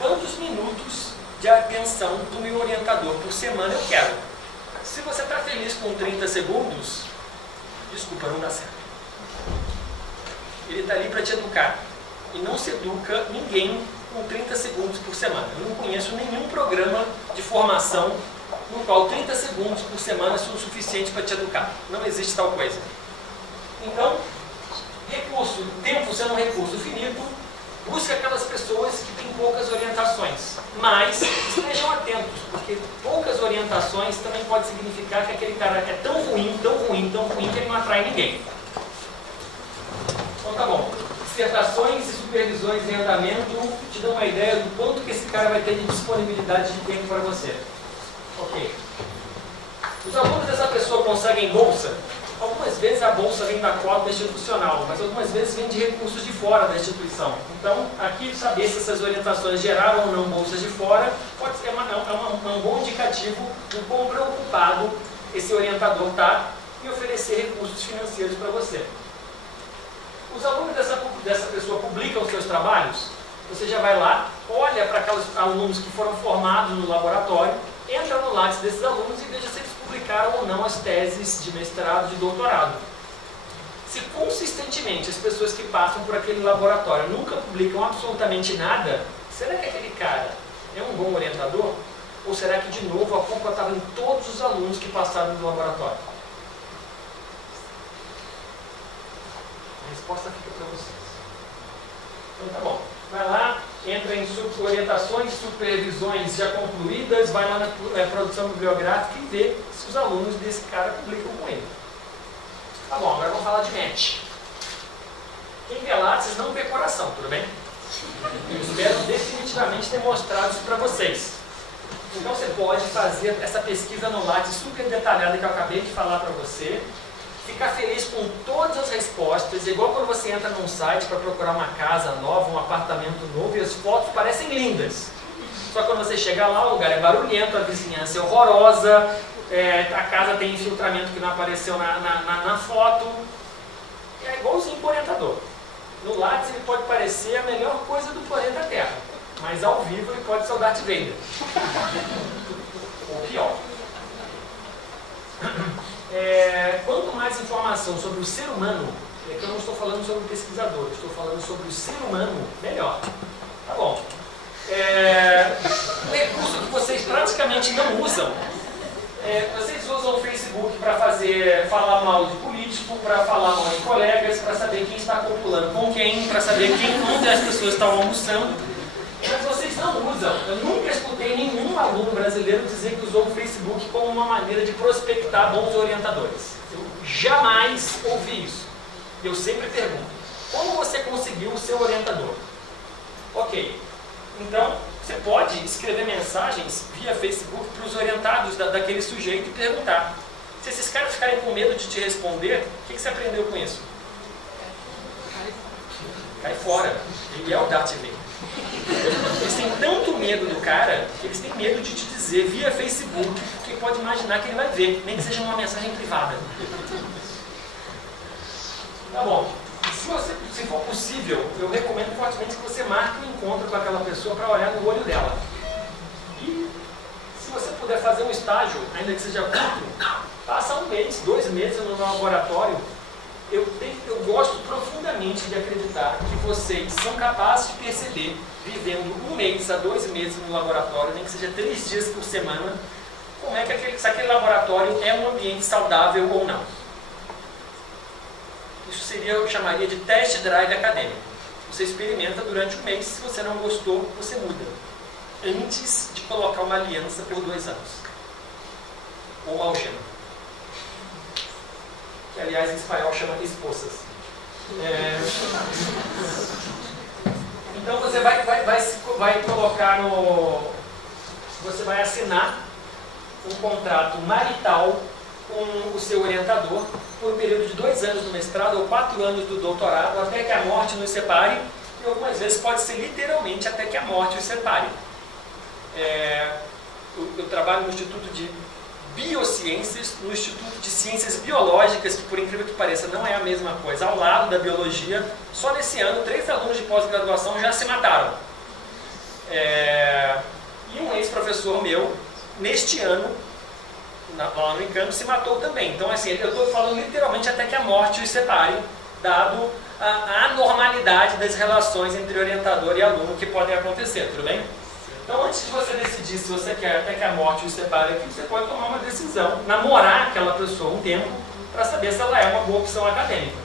quantos minutos de atenção do meu orientador por semana eu quero? Se você está feliz com 30 segundos, desculpa, não dá certo. Ele está ali para te educar. E não se educa ninguém com 30 segundos por semana. Eu não conheço nenhum programa de formação no qual 30 segundos por semana são o suficiente para te educar. Não existe tal coisa. Então, tempo sendo um recurso finito, busque aquelas pessoas que têm poucas orientações. Mas estejam atentos, porque poucas orientações também pode significar que aquele cara é tão ruim, tão ruim, tão ruim que ele não atrai ninguém. Então tá bom. Dissertações e supervisões em andamento te dão uma ideia do quanto que esse cara vai ter de disponibilidade de tempo para você. Ok. Os alunos dessa pessoa conseguem bolsa? Algumas vezes a bolsa vem da cota institucional, mas algumas vezes vem de recursos de fora da instituição. Então, aqui saber se essas orientações geraram ou não bolsas de fora pode ser um bom indicativo do quão preocupado esse orientador está em oferecer recursos financeiros para você. Os alunos dessa pessoa publicam os seus trabalhos, você já vai lá, olha para aqueles alunos que foram formados no laboratório, entra no Lattes desses alunos e veja se eles publicaram ou não as teses de mestrado, de doutorado. Se consistentemente as pessoas que passam por aquele laboratório nunca publicam absolutamente nada, será que aquele cara é um bom orientador? Ou será que, de novo, a culpa estava em todos os alunos que passaram no laboratório? A resposta fica para vocês. Então tá bom. Vai lá, entra em orientações, supervisões já concluídas, vai lá na produção bibliográfica e vê se os alunos desse cara publicam com ele. Tá bom, agora vamos falar de match. Quem vê lá, vocês não vê coração, tudo bem? Eu espero definitivamente ter mostrado isso para vocês. Então você pode fazer essa pesquisa no Lattes super detalhada que eu acabei de falar para você, ficar feliz com todas as respostas, igual quando você entra num site para procurar uma casa nova, um apartamento novo, e as fotos parecem lindas. Só que quando você chega lá, o lugar é barulhento, a vizinhança é horrorosa, a casa tem infiltramento que não apareceu na foto. É igualzinho para o orientador. No Lattes ele pode parecer a melhor coisa do planeta Terra, mas ao vivo ele pode ser o Darth Vader. Ou pior. Quanto mais informação sobre o ser humano, é que eu não estou falando sobre o pesquisador, eu estou falando sobre o ser humano, melhor. Tá bom. Um recurso que vocês praticamente não usam, vocês usam o Facebook para falar mal de político, para falar mal de colegas, para saber quem está copulando com quem, para saber onde as pessoas estão almoçando. Mas vocês não usam. Eu nunca escutei nenhum aluno brasileiro dizer que usou o Facebook como uma maneira de prospectar bons orientadores. Eu jamais ouvi isso. Eu sempre pergunto: como você conseguiu o seu orientador? Ok. Então, você pode escrever mensagens via Facebook para os orientados daquele sujeito e perguntar. Se esses caras ficarem com medo de te responder, o que você aprendeu com isso? Cai fora. Ele é o Darth Vader. Eles têm tanto medo do cara que eles têm medo de te dizer via Facebook, porque pode imaginar que ele vai ver, nem que seja uma mensagem privada. Tá bom. Se for possível, eu recomendo fortemente que você marque um encontro com aquela pessoa para olhar no olho dela. E se você puder fazer um estágio, ainda que seja curto, passa 1 mês, 2 meses no laboratório. Eu gosto profundamente de acreditar que vocês são capazes de perceber, vivendo 1 mês a 2 meses no laboratório, nem que seja 3 dias por semana, como é que se aquele laboratório é um ambiente saudável ou não. Isso seria, eu chamaria de test drive acadêmico. Você experimenta durante um mês, se você não gostou, você muda. Antes de colocar uma aliança por 2 anos. Ou uma algema. Que, aliás, em espanhol chama esposas. Então você vai colocar no... Você vai assinar um contrato marital com o seu orientador por um período de 2 anos do mestrado ou 4 anos do doutorado, até que a morte nos separe, e algumas vezes pode ser literalmente até que a morte os separe. Eu trabalho no Instituto de Biociências, no Instituto de Ciências Biológicas, que por incrível que pareça não é a mesma coisa, ao lado da biologia. Só nesse ano 3 alunos de pós-graduação já se mataram. E um ex-professor meu, neste ano, lá no Unicamp, se matou também. Então, assim, eu estou falando literalmente até que a morte os separe, dado a anormalidade das relações entre orientador e aluno que podem acontecer, tudo bem? Então, antes de você decidir se você quer até que a morte os separe aqui, você pode tomar uma decisão, namorar aquela pessoa um tempo, para saber se ela é uma boa opção acadêmica.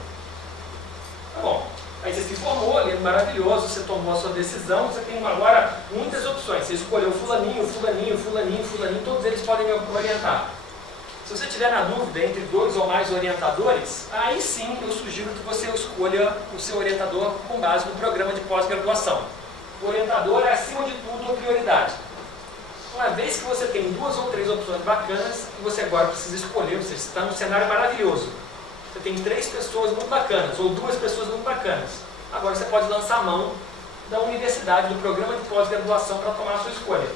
Tá bom. Aí você se formou, lindo, maravilhoso, você tomou a sua decisão, você tem agora muitas opções. Você escolheu fulaninho, fulaninho, fulaninho, fulaninho, todos eles podem me orientar. Se você tiver na dúvida entre 2 ou mais orientadores, aí sim eu sugiro que você escolha o seu orientador com base no programa de pós-graduação. O orientador é, acima de tudo, a prioridade. Uma vez que você tem 2 ou 3 opções bacanas, e você agora precisa escolher, você está num cenário maravilhoso. Você tem 3 pessoas muito bacanas, ou 2 pessoas muito bacanas. Agora você pode lançar a mão da universidade, do programa de pós-graduação para tomar a sua escolha.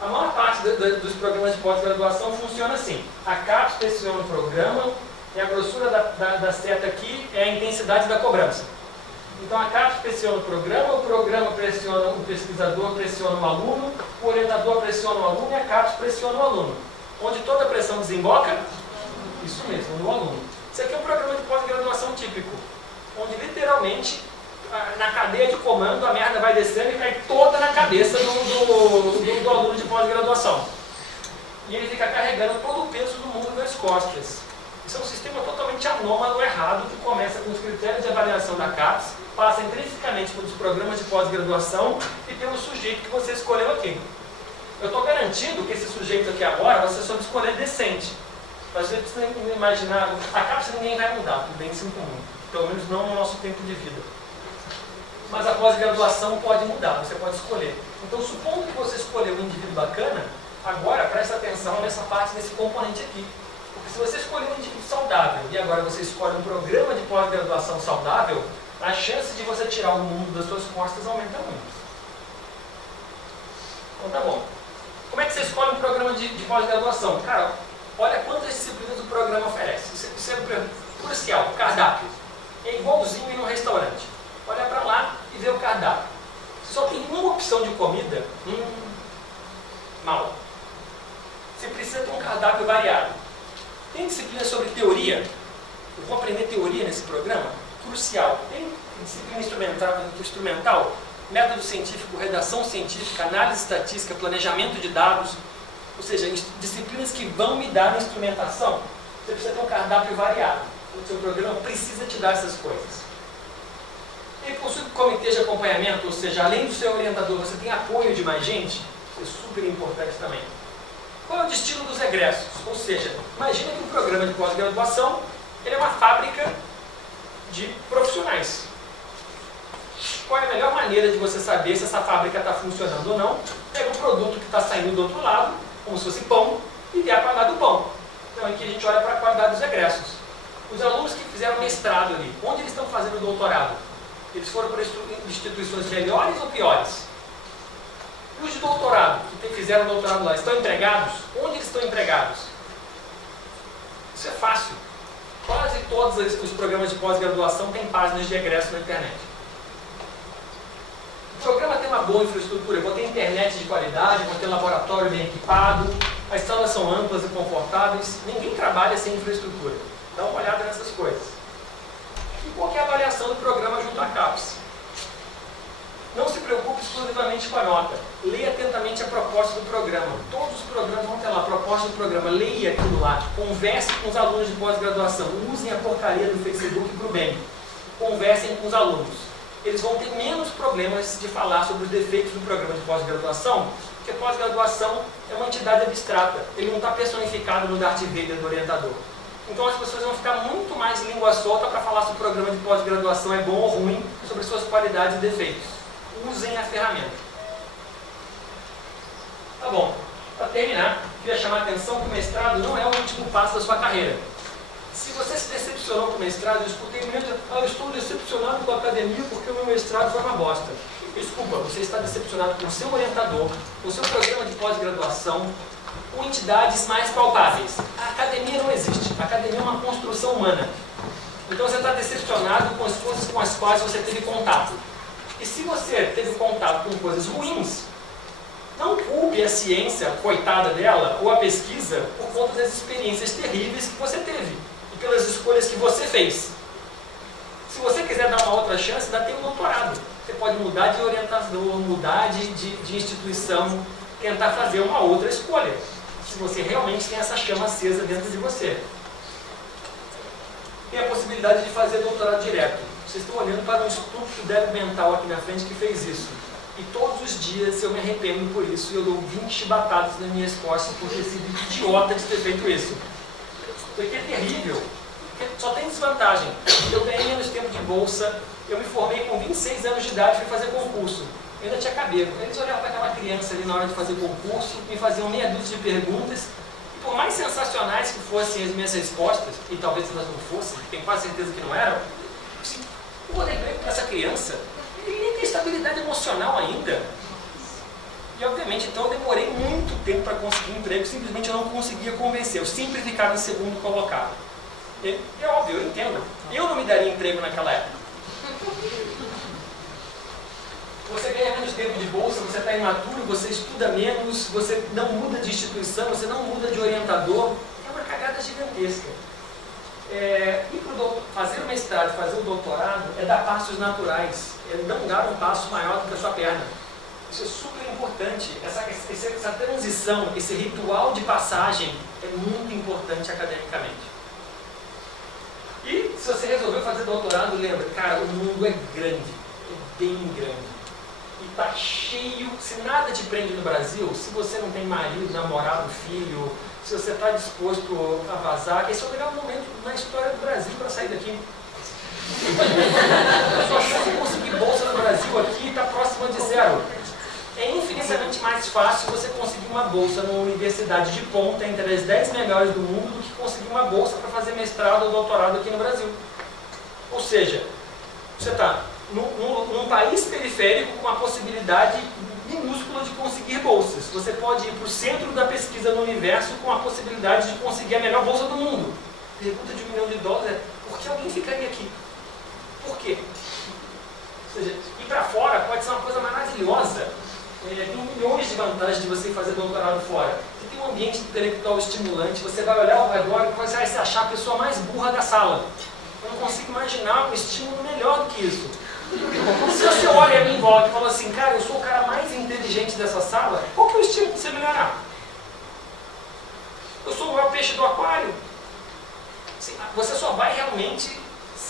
A maior parte dos programas de pós-graduação funciona assim. A CAPES pressiona o programa, e a grossura da seta aqui é a intensidade da cobrança. Então a CAPES pressiona o programa pressiona o pesquisador, pressiona o aluno, o orientador pressiona o aluno e a CAPES pressiona o aluno. Onde toda a pressão desemboca? Isso mesmo, no aluno. Isso aqui é um programa de pós-graduação típico, onde literalmente, na cadeia de comando, a merda vai descendo e cai toda na cabeça do aluno de pós-graduação. E ele fica carregando todo o peso do mundo nas costas. Isso é um sistema totalmente anômalo, errado, que começa com os critérios de avaliação da CAPES, passa intrinsecamente pelos programas de pós-graduação e pelo sujeito que você escolheu aqui. Eu estou garantindo que esse sujeito aqui agora você soube escolher decente. Mas você precisa imaginar, a CAPES ninguém vai mudar, tudo bem, sinto muito. Pelo menos não no nosso tempo de vida. Mas a pós-graduação pode mudar, você pode escolher. Então, supondo que você escolheu um indivíduo bacana, agora presta atenção nessa parte, nesse componente aqui. Porque se você escolher um indivíduo saudável e agora você escolhe um programa de pós-graduação saudável, a chance de você tirar o mundo das suas costas aumenta muito. Então tá bom. Como é que você escolhe um programa de pós-graduação? Cara, olha quantas disciplinas o programa oferece. Isso é crucial, o cardápio. É igualzinho ir no restaurante. Olha para lá e vê o cardápio. Se só tem uma opção de comida, mal. Você precisa ter um cardápio variado. Tem disciplina sobre teoria? Eu vou aprender teoria nesse programa? Crucial. Tem disciplina instrumental, método científico, redação científica, análise estatística, planejamento de dados, ou seja, disciplinas que vão me dar instrumentação. Você precisa ter um cardápio variado. O seu programa precisa te dar essas coisas. Ele possui um comitê de acompanhamento, ou seja, além do seu orientador, você tem apoio de mais gente. Isso é super importante também. Qual é o destino dos egressos? Ou seja, imagina que um programa de pós-graduação ele é uma fábrica de profissionais. Qual é a melhor maneira de você saber se essa fábrica está funcionando ou não? Pega o produto que está saindo do outro lado, como se fosse pão, e vê a qualidade do pão. Então aqui a gente olha para a qualidade dos egressos. Os alunos que fizeram mestrado ali, onde eles estão fazendo doutorado? Eles foram para instituições melhores ou piores? E os de doutorado, que fizeram doutorado lá, estão empregados? Onde eles estão empregados? Isso é fácil. Quase todos os programas de pós-graduação têm páginas de egresso na internet. O programa tem uma boa infraestrutura, eu vou ter internet de qualidade, vou ter laboratório bem equipado, as salas são amplas e confortáveis, ninguém trabalha sem infraestrutura. Dá uma olhada nessas coisas. E qual que é a avaliação do programa junto à CAPES? Não se preocupe exclusivamente com a nota. Leia atentamente a proposta do programa. Todos os programas vão ter lá a proposta do programa. Leia aquilo lá. Converse com os alunos de pós-graduação. Usem a porcaria do Facebook para o bem. Conversem com os alunos. eles vão ter menos problemas de falar sobre os defeitos do programa de pós-graduação, porque pós-graduação é uma entidade abstrata, ele não está personificado no Darth Vader do orientador. Então as pessoas vão ficar muito mais língua solta para falar se o programa de pós-graduação é bom ou ruim, sobre suas qualidades e defeitos. Usem a ferramenta. Tá bom, para terminar, queria chamar a atenção que o mestrado não é o último passo da sua carreira. Se você se decepcionou com o mestrado, eu escutei muito, eu estou decepcionado com a academia porque o meu mestrado foi uma bosta. Desculpa, você está decepcionado com o seu orientador, com o seu programa de pós-graduação, com entidades mais palpáveis. A academia não existe, a academia é uma construção humana. Então você está decepcionado com as coisas com as quais você teve contato. E se você teve contato com coisas ruins, não culpe a ciência, coitada dela, ou a pesquisa, por conta das experiências terríveis que você teve e pelas escolhas que você fez. Se você quiser dar uma outra chance, ainda tem um doutorado. Você pode mudar de orientador, mudar de instituição, tentar fazer uma outra escolha, se você realmente tem essa chama acesa dentro de você. Tem a possibilidade de fazer doutorado direto. Vocês estão olhando para um estúpido débil mental aqui na frente que fez isso. E todos os dias eu me arrependo por isso e eu dou 20 chibatadas nas minhas costas por ter sido idiota de ter feito isso. Porque é terrível. Porque só tem desvantagem. Eu ganhei menos tempo de bolsa, eu me formei com 26 anos de idade e fui fazer concurso. Eu ainda tinha cabelo. Eles olhavam para aquela criança ali na hora de fazer concurso, me faziam meia dúzia de perguntas, e por mais sensacionais que fossem as minhas respostas, e talvez elas não fossem, tenho quase certeza que não eram, assim, eu vou dar emprego para essa criança, ele nem tem estabilidade emocional ainda. E obviamente, então eu demorei muito tempo para conseguir emprego, simplesmente eu não conseguia convencer, eu sempre ficava em segundo colocado. É óbvio, eu entendo. Eu não me daria emprego naquela época. Você ganha menos tempo de bolsa, você está imaturo, você estuda menos, você não muda de instituição, você não muda de orientador. É uma cagada gigantesca. Fazer o mestrado, fazer o doutorado, é dar passos naturais. É não dar um passo maior do que a sua perna. Isso é super importante. Essa transição, esse ritual de passagem é muito importante academicamente. E se você resolveu fazer doutorado, lembra, cara, o mundo é grande, é bem grande. E está cheio, se nada te prende no Brasil, se você não tem marido, namorado, filho, se você está disposto a vazar, que esse é o melhor momento na história do Brasil para sair daqui. A sua chance de conseguir bolsa no Brasil aqui está próxima de zero. É infinitamente mais fácil você conseguir uma bolsa numa universidade de ponta entre as 10 melhores do mundo do que conseguir uma bolsa para fazer mestrado ou doutorado aqui no Brasil. Ou seja, você está num país periférico com a possibilidade minúscula de conseguir bolsas. Você pode ir para o centro da pesquisa no universo com a possibilidade de conseguir a melhor bolsa do mundo. Pergunta de $1 milhão é: por que alguém ficaria aqui? Por quê? Ou seja, ir para fora pode ser uma coisa maravilhosa. Tem milhões de vantagens de você fazer doutorado fora. Você tem um ambiente intelectual estimulante, você vai olhar ao redor e você vai se achar a pessoa mais burra da sala. Eu não consigo imaginar um estímulo melhor do que isso. Se você olha a mim em volta e fala assim, cara, eu sou o cara mais inteligente dessa sala, qual que é o estímulo para você melhorar? Eu sou o maior peixe do aquário. Assim, você só vai realmente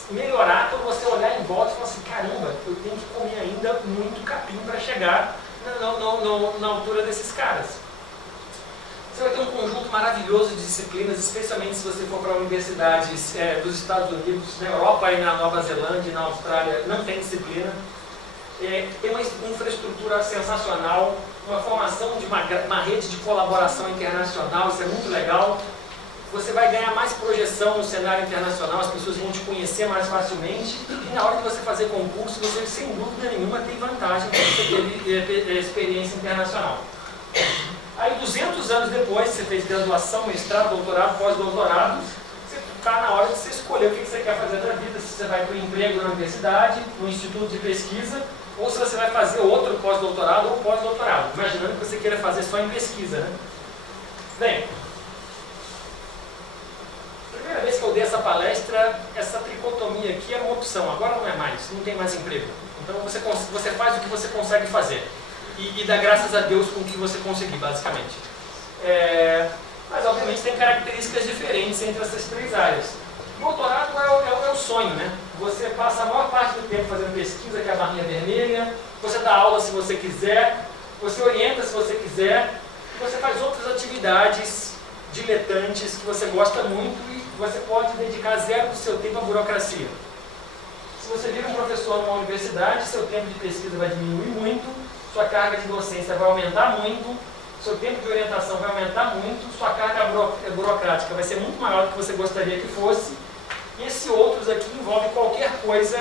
melhorar quando você olhar em volta e falar assim, caramba, eu tenho que comer ainda muito capim para chegar na altura desses caras. Você vai ter um conjunto maravilhoso de disciplinas, especialmente se você for para universidades dos Estados Unidos, na Europa e na Nova Zelândia, na Austrália, não tem disciplina. Tem uma infraestrutura sensacional, uma formação de uma rede de colaboração internacional, isso é muito legal. Você vai ganhar mais projeção no cenário internacional, as pessoas vão te conhecer mais facilmente, e na hora de você fazer concurso, você sem dúvida nenhuma tem vantagem porque você teve experiência internacional. Aí 200 anos depois, você fez graduação, mestrado, doutorado, pós-doutorado, você está na hora de você escolher o que você quer fazer da vida, se você vai para o emprego na universidade, no instituto de pesquisa, ou se você vai fazer outro pós-doutorado ou pós-doutorado, imaginando que você queira fazer só em pesquisa, né? Bem, primeira vez que eu dei essa palestra, essa tricotomia aqui era uma opção, agora não é mais, não tem mais emprego. Então você faz o que você consegue fazer e dá graças a Deus com o que você conseguir, basicamente. Mas obviamente tem características diferentes entre essas três áreas. O doutorado é o sonho, né? você passa a maior parte do tempo fazendo pesquisa, que é a barrinha vermelha, você dá aula se você quiser, você orienta se você quiser, e você faz outras atividades diletantes que você gosta muito e você pode dedicar zero do seu tempo à burocracia. Se você vira um professor numa universidade, seu tempo de pesquisa vai diminuir muito, sua carga de docência vai aumentar muito, seu tempo de orientação vai aumentar muito, sua carga burocrática vai ser muito maior do que você gostaria que fosse, e esses outros aqui envolvem qualquer coisa,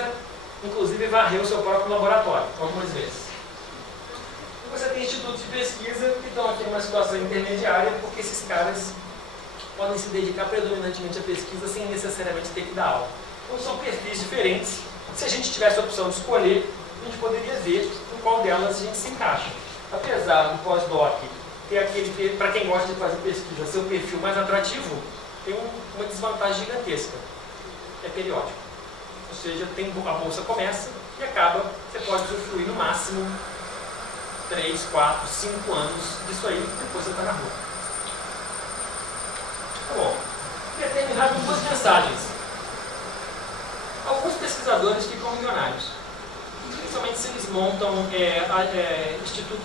inclusive varrer o seu próprio laboratório, algumas vezes. E você tem institutos de pesquisa que estão aqui numa situação intermediária, porque esses caras podem se dedicar predominantemente à pesquisa sem necessariamente ter que dar aula. Então são perfis diferentes. Se a gente tivesse a opção de escolher, a gente poderia ver em qual delas a gente se encaixa. Apesar do pós-doc ter aquele, para quem gosta de fazer pesquisa, seu perfil mais atrativo, tem uma desvantagem gigantesca. É periódico. Ou seja, a bolsa começa e acaba, você pode usufruir no máximo 3, 4, 5 anos disso aí, depois você está na rua. Tá bom. Queria terminar com 2 mensagens. Alguns pesquisadores ficam milionários, principalmente se eles montam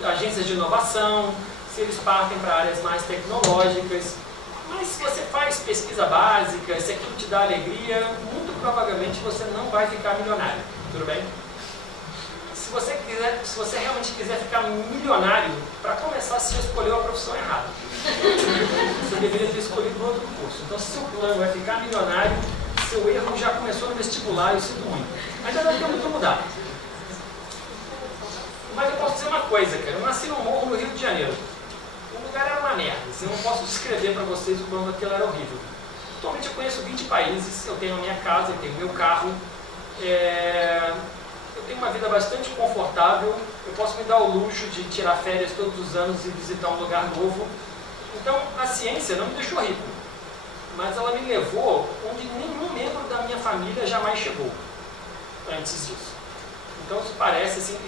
agências de inovação, se eles partem para áreas mais tecnológicas. Mas se você faz pesquisa básica, se aquilo te dá alegria, muito provavelmente você não vai ficar milionário. Tudo bem? Se você realmente quiser ficar milionário, para começar, você escolheu a profissão errada. Você deveria ter escolhido outro curso. Então, se seu plano é ficar milionário, seu erro já começou no vestibular e eu sinto muito. Ainda não tem muito mudar. Mas eu posso dizer uma coisa, cara. Eu nasci num morro no Rio de Janeiro. O lugar era uma merda. Assim, eu não posso descrever para vocês o quanto aquilo era horrível. Atualmente eu conheço 20 países, eu tenho a minha casa, eu tenho meu carro. Eu tenho uma vida bastante confortável. Eu posso me dar o luxo de tirar férias todos os anos e visitar um lugar novo. Então, a ciência não me deixou rico. Mas ela me levou onde nenhum membro da minha família jamais chegou antes disso. Então isso parece assim,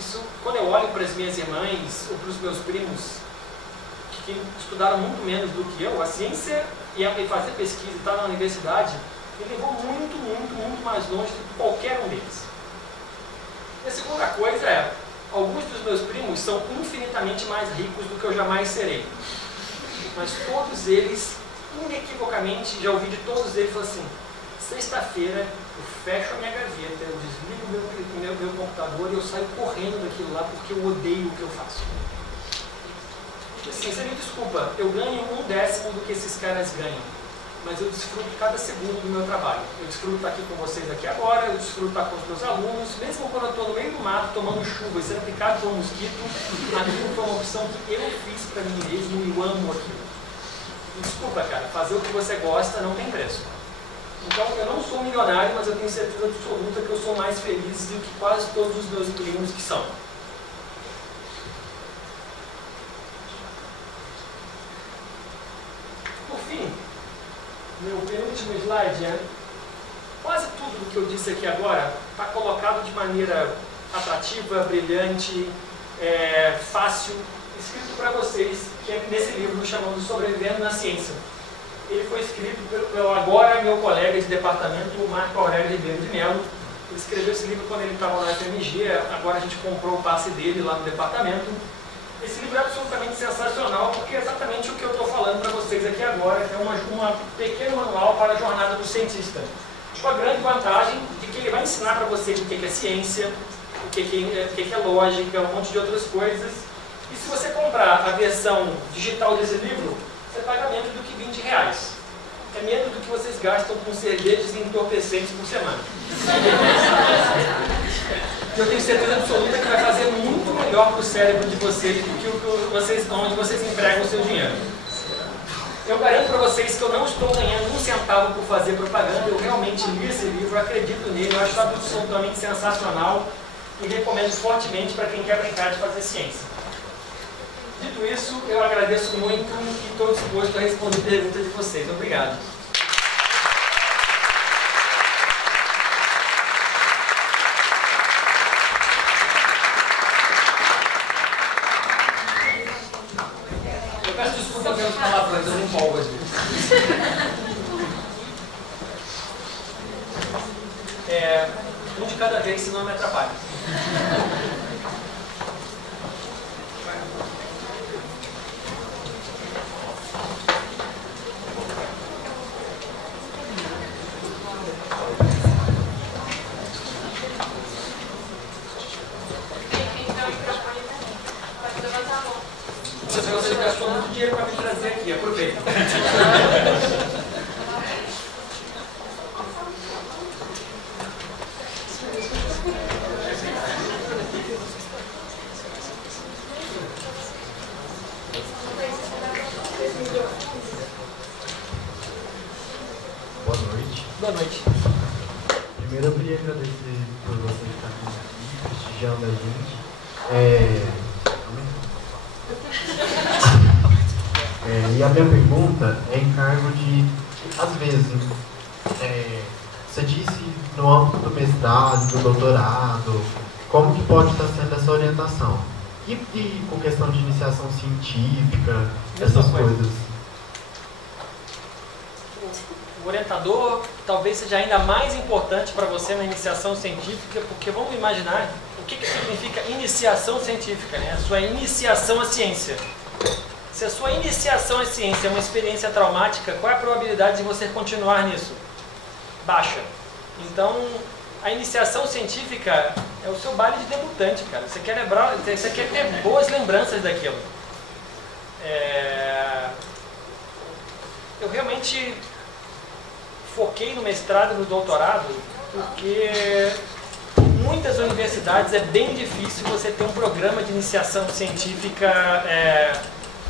quando eu olho para as minhas irmãs ou para os meus primos que estudaram muito menos do que eu, a ciência e fazer pesquisa e estar na universidade me levou muito, muito, muito mais longe do que qualquer um deles. E a segunda coisa é, alguns dos meus primos são infinitamente mais ricos do que eu jamais serei. Mas todos eles, inequivocamente, já ouvi de todos eles, falam assim, sexta-feira eu fecho a minha gaveta, eu desligo meu computador e eu saio correndo daquilo lá porque eu odeio o que eu faço. Assim, você me desculpa, eu ganho 1/10 do que esses caras ganham, mas eu desfruto cada segundo do meu trabalho. Eu desfruto estar aqui com vocês aqui agora, eu desfruto estar com os meus alunos, mesmo quando eu estou no meio do mato tomando chuva e sendo picado por um mosquito, aquilo foi uma opção que eu fiz para mim mesmo e eu amo aquilo. Desculpa, cara, fazer o que você gosta não tem preço. Então, eu não sou milionário, mas eu tenho certeza absoluta que eu sou mais feliz do que quase todos os meus primos que são. Por fim, meu penúltimo slide é quase tudo do que eu disse aqui agora está colocado de maneira atrativa, brilhante, fácil, escrito para vocês, que é nesse livro chamado Sobrevivendo na Ciência. Ele foi escrito pelo agora meu colega de departamento, o Marco Aurélio Ribeiro de Mello. Ele escreveu esse livro quando ele estava na FMG, agora a gente comprou o passe dele lá no departamento. Esse livro é absolutamente sensacional, porque é exatamente o que eu estou falando para vocês aqui agora, que é um pequeno manual para a jornada do cientista. Com a grande vantagem de que ele vai ensinar para vocês o que é ciência, o que é lógica, um monte de outras coisas. E se você comprar a versão digital desse livro, você paga menos do que R$20. É menos do que vocês gastam com cervejas e entorpecentes por semana. Eu tenho certeza absoluta que vai fazer muito melhor para o cérebro de vocês do que onde vocês empregam o seu dinheiro. Eu garanto para vocês que eu não estou ganhando um centavo por fazer propaganda. Eu realmente li esse livro, acredito nele, eu acho absolutamente sensacional e recomendo fortemente para quem quer brincar de fazer ciência. Dito isso, eu agradeço muito e estou disposto a responder perguntas de vocês. Obrigado. Eu peço desculpa pelas palavras, eu não empolgo às vezes. cada vez, senão me atrapalha. Você gastou muito dinheiro para me trazer aqui, aproveita. Boa noite. Boa noite. Primeiro eu queria agradecer por você estar aqui prestigiando a gente. E a minha pergunta é em cargo de, às vezes, você disse no âmbito do mestrado, do doutorado, como que pode estar sendo essa orientação? E com questão de iniciação científica, essas coisas? O orientador talvez seja ainda mais importante para você na iniciação científica, porque vamos imaginar o que significa iniciação científica, né? A sua iniciação à ciência. Se a sua iniciação à ciência é uma experiência traumática, qual é a probabilidade de você continuar nisso? Baixa. Então, a iniciação científica é o seu baile de debutante, cara. Você quer lembrar, você quer ter boas lembranças daquilo. Eu realmente foquei no mestrado e no doutorado porque em muitas universidades é bem difícil você ter um programa de iniciação científica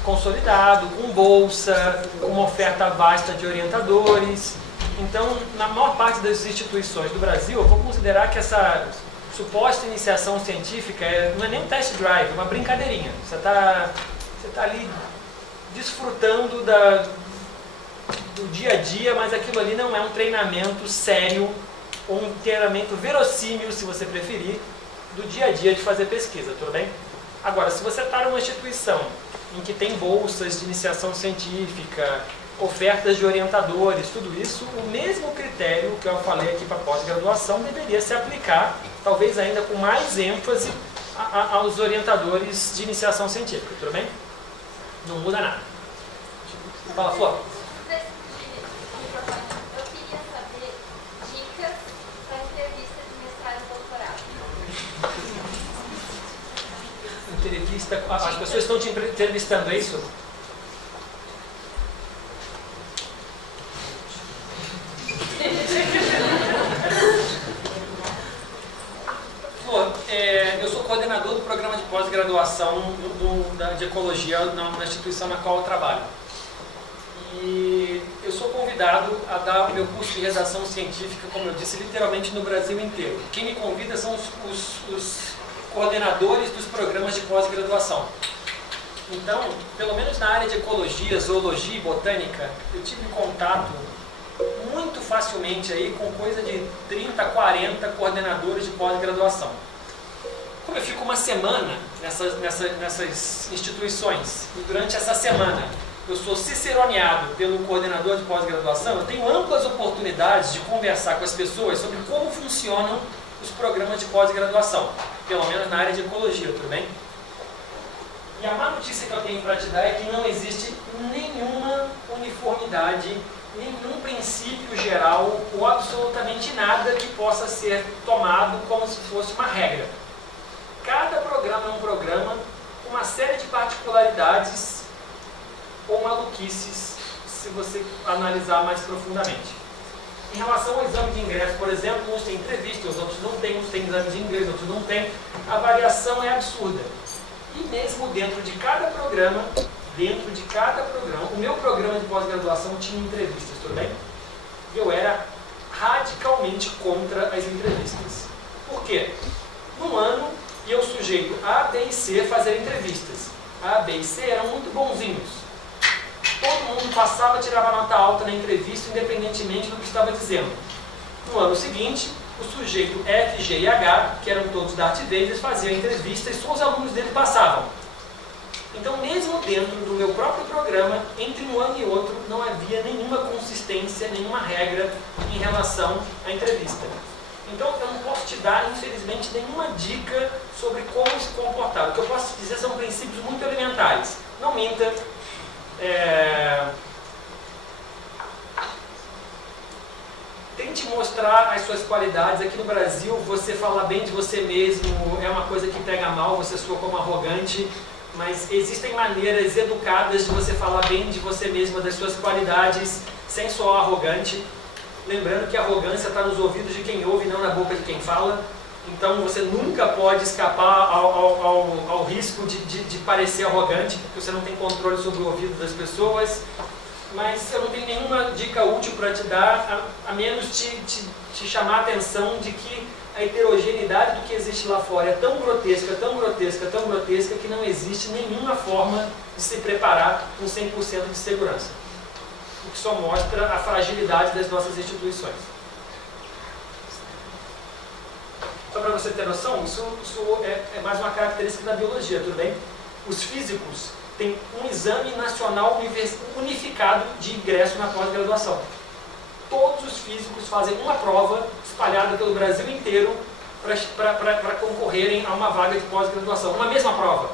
consolidado, com bolsa, com uma oferta vasta de orientadores. Então, na maior parte das instituições do Brasil, eu vou considerar que essa suposta iniciação científica não é nem um test drive, é uma brincadeirinha. Você tá ali desfrutando do dia a dia, mas aquilo ali não é um treinamento sério ou um treinamento verossímil, se você preferir, do dia a dia de fazer pesquisa, tudo bem? Agora, se você está numa instituição em que tem bolsas de iniciação científica, ofertas de orientadores, tudo isso, o mesmo critério que eu falei aqui para pós-graduação deveria se aplicar, talvez ainda com mais ênfase, aos orientadores de iniciação científica, tudo bem? Não muda nada. Fala, Flor. Entrevista, as pessoas estão te entrevistando, é isso? Flor, eu sou coordenador do programa de pós-graduação de ecologia na instituição na qual eu trabalho. E eu sou convidado a dar o meu curso de redação científica, como eu disse, literalmente no Brasil inteiro. Quem me convida são os coordenadores dos programas de pós-graduação. Então, pelo menos na área de ecologia, zoologia e botânica, eu tive contato muito facilmente aí com coisa de 30, 40 coordenadores de pós-graduação. Como eu fico uma semana nessas instituições, e durante essa semana eu sou ciceroneado pelo coordenador de pós-graduação, eu tenho amplas oportunidades de conversar com as pessoas sobre como funcionam os programas de pós-graduação, pelo menos na área de ecologia, tudo bem? E a má notícia que eu tenho para te dar é que não existe nenhuma uniformidade, nenhum princípio geral ou absolutamente nada que possa ser tomado como se fosse uma regra. Cada programa é um programa com uma série de particularidades ou maluquices, se você analisar mais profundamente. Em relação ao exame de ingresso, por exemplo, uns têm entrevista, os outros não têm, uns têm exame de inglês, outros não têm. A variação é absurda. E mesmo dentro de cada programa, o meu programa de pós-graduação tinha entrevistas, tudo bem? E eu era radicalmente contra as entrevistas. Por quê? No ano, eu sujeito A, B e C fazer entrevistas. A, B e C eram muito bonzinhos. Todo mundo passava e tirava nota alta na entrevista, independentemente do que estava dizendo. No ano seguinte, o sujeito F, G e H, que eram todos Darth Vaders, faziam a entrevista e só os alunos dele passavam. Então, mesmo dentro do meu próprio programa, entre um ano e outro, não havia nenhuma consistência, nenhuma regra em relação à entrevista. Então eu não posso te dar, infelizmente, nenhuma dica sobre como se comportar. O que eu posso te dizer são princípios muito elementares. Não minta. Tente mostrar as suas qualidades. Aqui no Brasil, você falar bem de você mesmo é uma coisa que pega mal, você soa como arrogante, mas existem maneiras educadas de você falar bem de você mesmo, das suas qualidades, sem soar arrogante. Lembrando que a arrogância está nos ouvidos de quem ouve, não na boca de quem fala. Então você nunca pode escapar ao risco de parecer arrogante, porque você não tem controle sobre o ouvido das pessoas. Mas eu não tenho nenhuma dica útil para te dar, a menos te chamar a atenção de que a heterogeneidade do que existe lá fora é tão grotesca, tão grotesca, tão grotesca, que não existe nenhuma forma de se preparar com 100% de segurança. O que só mostra a fragilidade das nossas instituições. Só para você ter noção, isso é mais uma característica da biologia, tudo bem? Os físicos têm um exame nacional unificado de ingresso na pós-graduação. Todos os físicos fazem uma prova espalhada pelo Brasil inteiro para concorrerem a uma vaga de pós-graduação. Uma mesma prova.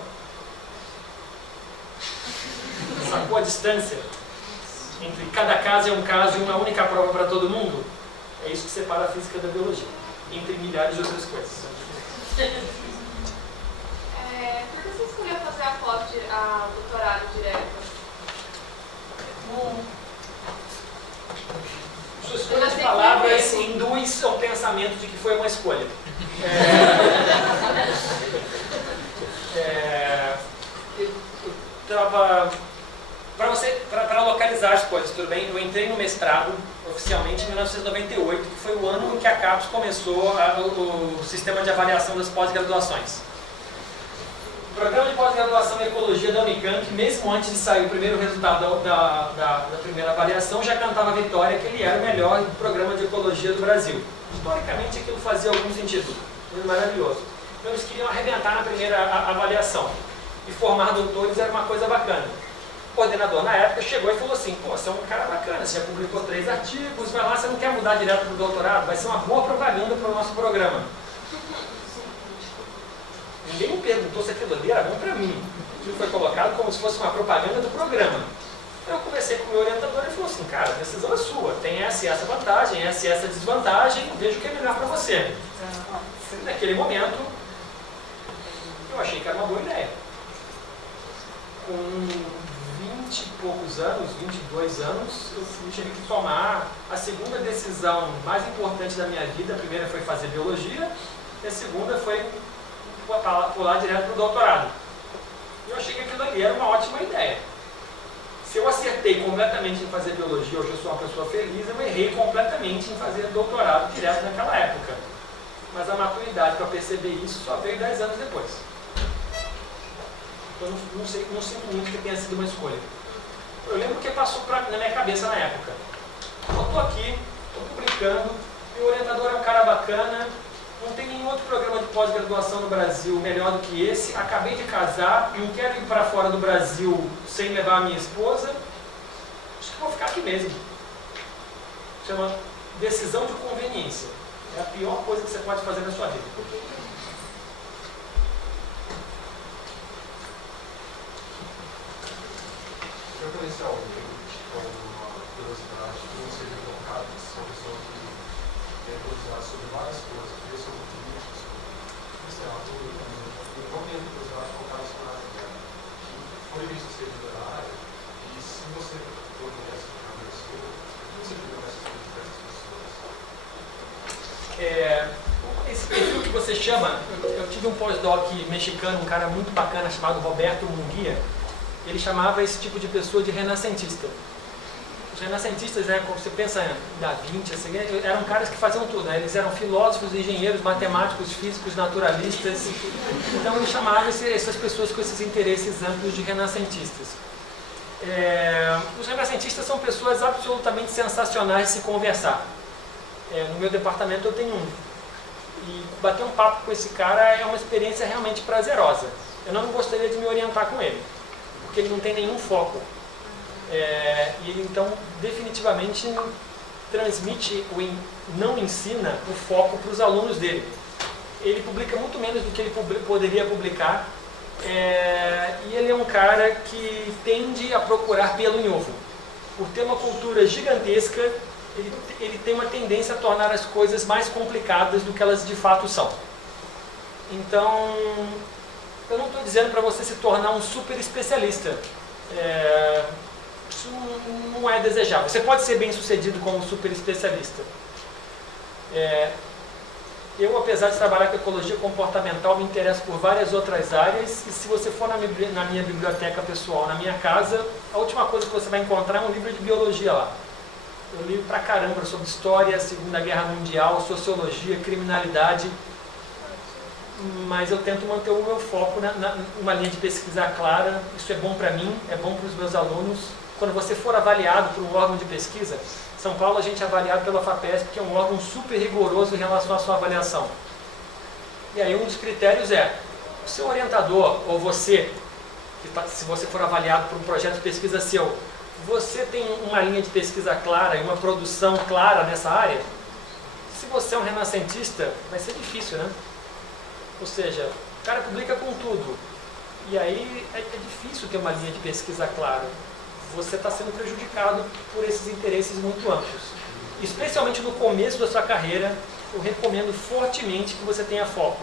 Sacou a distância entre cada caso é um caso e uma única prova para todo mundo? É isso que separa a física da biologia, entre milhares de outras coisas. Por que você escolheu fazer a doutorado direto? Sua escolha de palavras induz ao pensamento de que foi uma escolha. Para localizar as coisas, tudo bem? Eu entrei no mestrado oficialmente em 1998, que foi o ano em que a CAPES começou o sistema de avaliação das pós-graduações. O programa de pós-graduação em Ecologia da Unicamp, mesmo antes de sair o primeiro resultado da primeira avaliação, já cantava a vitória que ele era o melhor programa de Ecologia do Brasil. Historicamente aquilo fazia algum sentido, maravilhoso. Então eles queriam arrebentar na primeira avaliação. E formar doutores era uma coisa bacana. O coordenador na época chegou e falou assim: pô, você é um cara bacana, você já publicou 3 artigos, vai lá, você não quer mudar direto para o doutorado? Vai ser uma boa propaganda para o nosso programa. Ninguém me perguntou se aquilo ali era bom para mim. Aquilo foi colocado como se fosse uma propaganda do programa. Eu conversei com o meu orientador e ele falou assim: cara, a decisão é sua, tem essa e essa vantagem, essa e essa desvantagem, veja o que é melhor para você. Naquele momento, eu achei que era uma boa ideia. Com 20 e poucos anos, 22 anos, eu tive que tomar a segunda decisão mais importante da minha vida. A primeira foi fazer biologia, e a segunda foi pular direto para o doutorado. Eu achei que aquilo ali era uma ótima ideia. Se eu acertei completamente em fazer biologia, hoje eu sou uma pessoa feliz, eu errei completamente em fazer doutorado direto naquela época. Mas a maturidade para perceber isso só veio 10 anos depois. Eu não sinto muito que tenha sido uma escolha. Eu lembro que passou na minha cabeça na época. Eu estou aqui, estou publicando, meu orientador é um cara bacana, não tem nenhum outro programa de pós-graduação no Brasil melhor do que esse, acabei de casar, não quero ir para fora do Brasil sem levar a minha esposa, acho que vou ficar aqui mesmo. Chama decisão de conveniência. É a pior coisa que você pode fazer na sua vida. Eu conheci alguém com uma curiosidade que não seja colocada, são pessoas que têm curiosidade sobre várias coisas, sobre política, sobre literatura, e não tem curiosidade colocada sobre a área dela. Foi visto ser literária, e se você conhece a pessoa, o que você conhece sobre essas pessoas? Esse perfil que você chama, eu tive um pós-doc mexicano, um cara muito bacana chamado Roberto Munguia. Ele chamava esse tipo de pessoa de renascentista. Os renascentistas, né, como você pensa em Da Vinci, assim, eram caras que faziam tudo, né? Eles eram filósofos, engenheiros, matemáticos, físicos, naturalistas. Então ele chamava essas pessoas com esses interesses amplos de renascentistas. Os renascentistas são pessoas absolutamente sensacionais de se conversar. No meu departamento eu tenho um. E bater um papo com esse cara é uma experiência realmente prazerosa. Eu não gostaria de me orientar com ele, porque ele não tem nenhum foco. E ele, então, definitivamente transmite, não ensina o foco para os alunos dele. Ele publica muito menos do que ele poderia publicar, e ele é um cara que tende a procurar pelo em ovo. Por ter uma cultura gigantesca, ele tem uma tendência a tornar as coisas mais complicadas do que elas de fato são. Então, eu não estou dizendo para você se tornar um super especialista. Isso não é desejável. Você pode ser bem sucedido como super especialista. Eu, apesar de trabalhar com ecologia comportamental, me interesso por várias outras áreas, e se você for na minha biblioteca pessoal, na minha casa, a última coisa que você vai encontrar é um livro de biologia lá. Eu li pra caramba sobre história, Segunda Guerra Mundial, sociologia, criminalidade, mas eu tento manter o meu foco numa linha de pesquisa clara. Isso é bom para mim, é bom para os meus alunos. Quando você for avaliado por um órgão de pesquisa, São Paulo a gente é avaliado pela FAPESP, que é um órgão super rigoroso em relação à sua avaliação. E aí um dos critérios é, o seu orientador, ou você, se você for avaliado por um projeto de pesquisa seu, você tem uma linha de pesquisa clara e uma produção clara nessa área? Se você é um renascentista, vai ser difícil, né? Ou seja, o cara publica com tudo. E aí é difícil ter uma linha de pesquisa clara. Você está sendo prejudicado por esses interesses muito amplos. Especialmente no começo da sua carreira, eu recomendo fortemente que você tenha foco.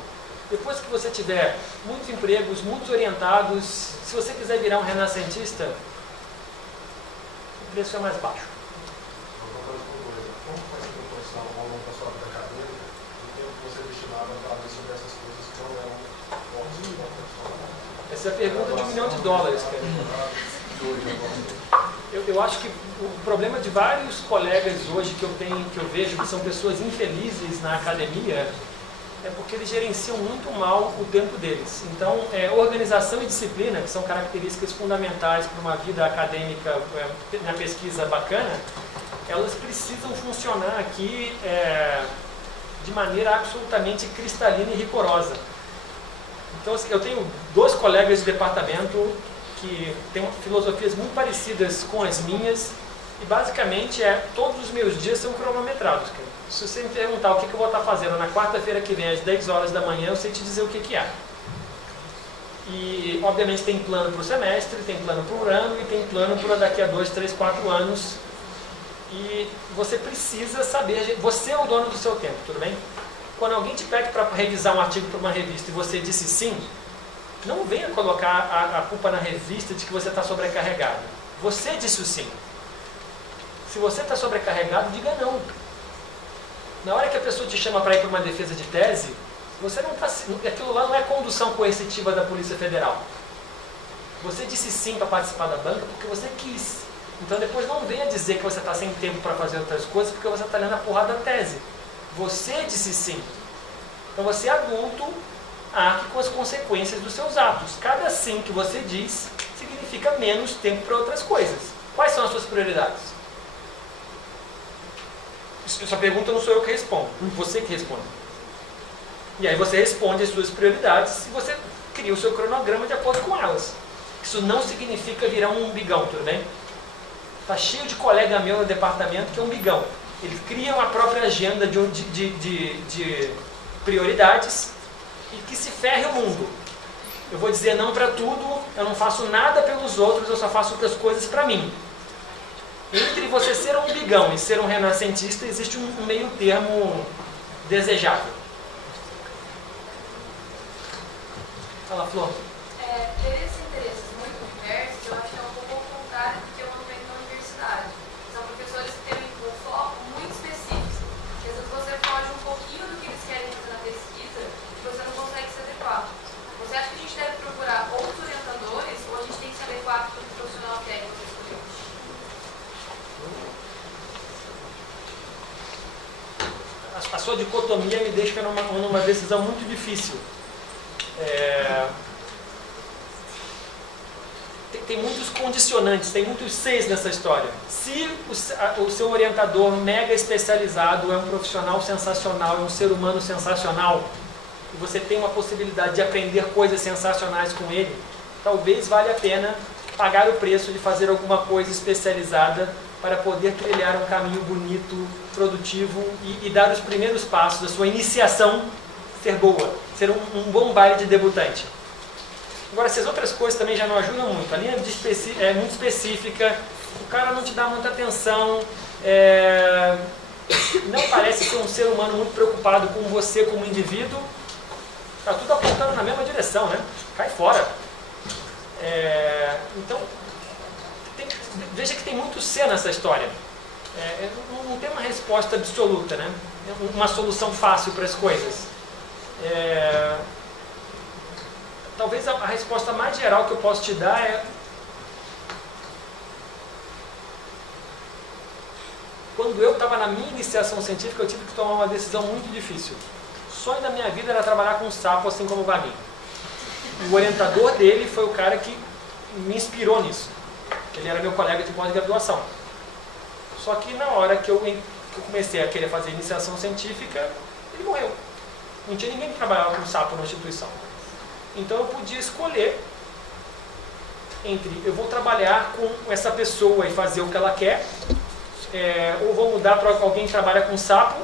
Depois que você tiver muitos empregos, muitos orientados, se você quiser virar um renascentista, o preço é mais baixo. Como faz a proporção ao longo da sua vida acadêmica do tempo que você destinava a ler sobre essas coisas que não eram fortes da profissional? Essa é a pergunta de $1 milhão, cara. Eu acho que o problema de vários colegas hoje que eu vejo que são pessoas infelizes na academia é porque eles gerenciam muito mal o tempo deles. Então, organização e disciplina, que são características fundamentais para uma vida acadêmica na pesquisa bacana, elas precisam funcionar aqui de maneira absolutamente cristalina e rigorosa. Então, eu tenho 2 colegas de departamento que têm filosofias muito parecidas com as minhas, e basicamente todos os meus dias são cronometrados. Cara. Se você me perguntar o que eu vou estar fazendo na quarta-feira que vem às 10 horas da manhã, eu sei te dizer o que é. E obviamente tem plano para o semestre, tem plano para o ano e tem plano para daqui a 2, 3, 4 anos. E você precisa saber, você é o dono do seu tempo, tudo bem? Quando alguém te pede para revisar um artigo para uma revista e você disse sim, não venha colocar a culpa na revista de que você está sobrecarregado. Você disse o sim. Se você está sobrecarregado, diga não. Na hora que a pessoa te chama para ir para uma defesa de tese, você não está. Aquilo lá não é condução coercitiva da Polícia Federal. Você disse sim para participar da banca porque você quis. Então depois não venha dizer que você está sem tempo para fazer outras coisas porque você está lendo a porrada da tese. Você disse sim. Então você é adulto, arque com as consequências dos seus atos. Cada sim que você diz significa menos tempo para outras coisas. Quais são as suas prioridades? Essa pergunta não sou eu que respondo, você que responde. E aí você responde as suas prioridades e você cria o seu cronograma de acordo com elas. Isso não significa virar um umbigão, tudo bem? Está cheio de colega meu no departamento que é umbigão. Eles criam a própria agenda de prioridades e que se ferre o mundo. Eu vou dizer não para tudo, eu não faço nada pelos outros, eu só faço outras coisas para mim. Entre você ser um umbigão e ser um renascentista, existe um meio termo desejável. Fala, Flor. Ter esses interesses muito diversos, eu acho que é um pouco ao contrário do que eu aprendo na universidade. São professores que têm um foco muito específico. Às vezes você foge um pouquinho do que eles querem fazer na pesquisa e você não consegue se adequar. Você acha que a gente deve procurar outros orientadores ou a gente tem que se adequar do que o profissional quer que você escolheu? A sua dicotomia me deixa numa decisão muito difícil. Tem muitos condicionantes, tem muitos seis nessa história. Se o seu orientador mega especializado é um profissional sensacional, é um ser humano sensacional, e você tem uma possibilidade de aprender coisas sensacionais com ele, talvez valha a pena pagar o preço de fazer alguma coisa especializada para poder trilhar um caminho bonito, produtivo e dar os primeiros passos da sua iniciação ser boa, ser um bom baile de debutante. Agora, essas outras coisas também já não ajudam muito. A linha é muito específica, o cara não te dá muita atenção, não parece ser um ser humano muito preocupado com você como indivíduo. Está tudo apontando na mesma direção, né? Cai fora. Então, veja que tem muito C nessa história. Não tem uma resposta absoluta, né? Uma solução fácil para as coisas. Talvez a resposta mais geral que eu posso te dar é: quando eu estava na minha iniciação científica, eu tive que tomar uma decisão muito difícil. O sonho da minha vida era trabalhar com um sapo, assim como o Vamin. O orientador dele foi o cara que me inspirou nisso. Ele era meu colega de pós-graduação. Só que na hora que eu comecei a querer fazer iniciação científica, ele morreu. Não tinha ninguém que trabalhava com sapo na instituição. Então eu podia escolher entre eu vou trabalhar com essa pessoa e fazer o que ela quer, ou vou mudar para alguém que trabalha com sapo,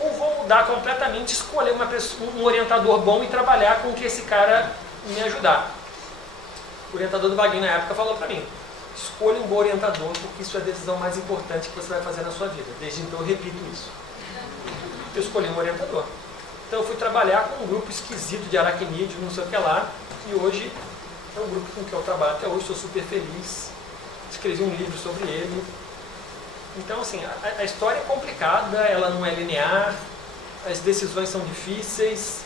ou vou mudar completamente, escolher um orientador bom e trabalhar com que esse cara me ajudar. O orientador do Vaguinho na época falou para mim: escolha um bom orientador, porque isso é a decisão mais importante que você vai fazer na sua vida. Desde então eu repito isso. Eu escolhi um orientador. Então eu fui trabalhar com um grupo esquisito de aracnídeos, não sei o que lá, e hoje é um grupo com que eu trabalho até hoje, estou super feliz. Escrevi um livro sobre ele. Então, assim, a história é complicada, ela não é linear, as decisões são difíceis,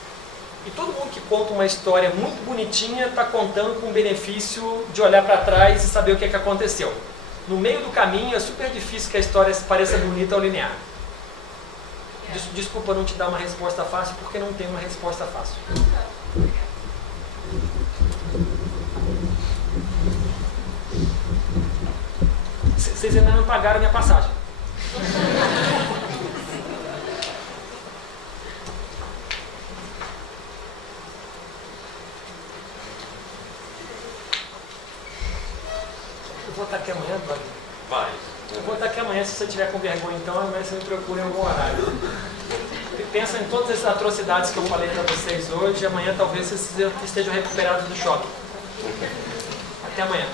e todo mundo que conta uma história muito bonitinha está contando com o benefício de olhar para trás e saber o que é que aconteceu. No meio do caminho é super difícil que a história pareça bonita ou linear. Desculpa não te dar uma resposta fácil, porque não tem uma resposta fácil. Vocês ainda não pagaram minha passagem. Eu vou estar aqui amanhã, Eduardo? Vai. Eu vou estar aqui amanhã, se você tiver com vergonha, então, amanhã você me procura em algum horário. Pensa em todas as atrocidades que eu falei para vocês hoje, e amanhã talvez vocês estejam recuperados do choque. Até amanhã.